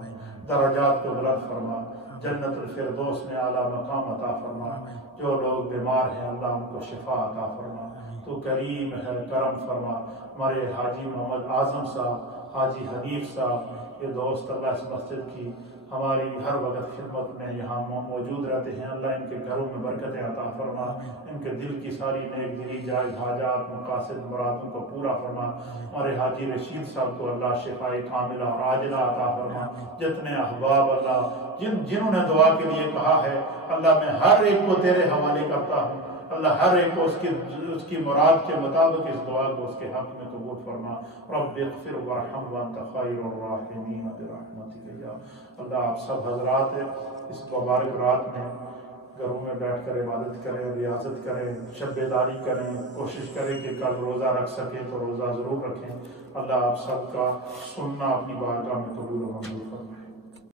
درجات کو بلند فرما، جنت الفردوس میں اعلیٰ مقام عطا فرما، جو لوگ بیمار ہیں اللہ ان کو شفا عطا فرما، تو کریم ہے کرم فرما۔ ہمارے حاجی محمد اعظم صاحب، حاجی حنیف صاحب، یہ دوست اللہ اس مسجد کی ہماری ہر وقت خدمت میں یہاں موجود رہتے ہیں، اللہ ان کے گھروں میں برکتیں عطا فرما، ان کے دل کی ساری نیک دلی جائز حاجات مقاصد مرادوں کو پورا فرما۔ ہمارے حاجی رشید صاحب کو اللہ شفاء کاملہ اور عاجلہ عطا فرما۔ جتنے احباب اللہ جنہوں نے دعا کے لیے کہا ہے، اللہ میں ہر ایک کو تیرے حوالے کرتا ہوں، اللہ ہر ایک کو اس کی مراد کے مطابق اس دعا کو اس کے حق میں قبول فرما۔ رب اغفر وارحم وانت خیر الراحمین برحمتک یا اللہ۔ آپ سب حضرات اس مبارک رات میں گھروں میں بیٹھ کر عبادت کریں، ریاضت کریں، شب بیداری کریں، کوشش کریں کہ کل روزہ رکھ سکیں تو روزہ ضرور رکھیں۔ اللہ آپ سب کا سننا اپنی بارگاہ میں قبول و منظور فرمائے۔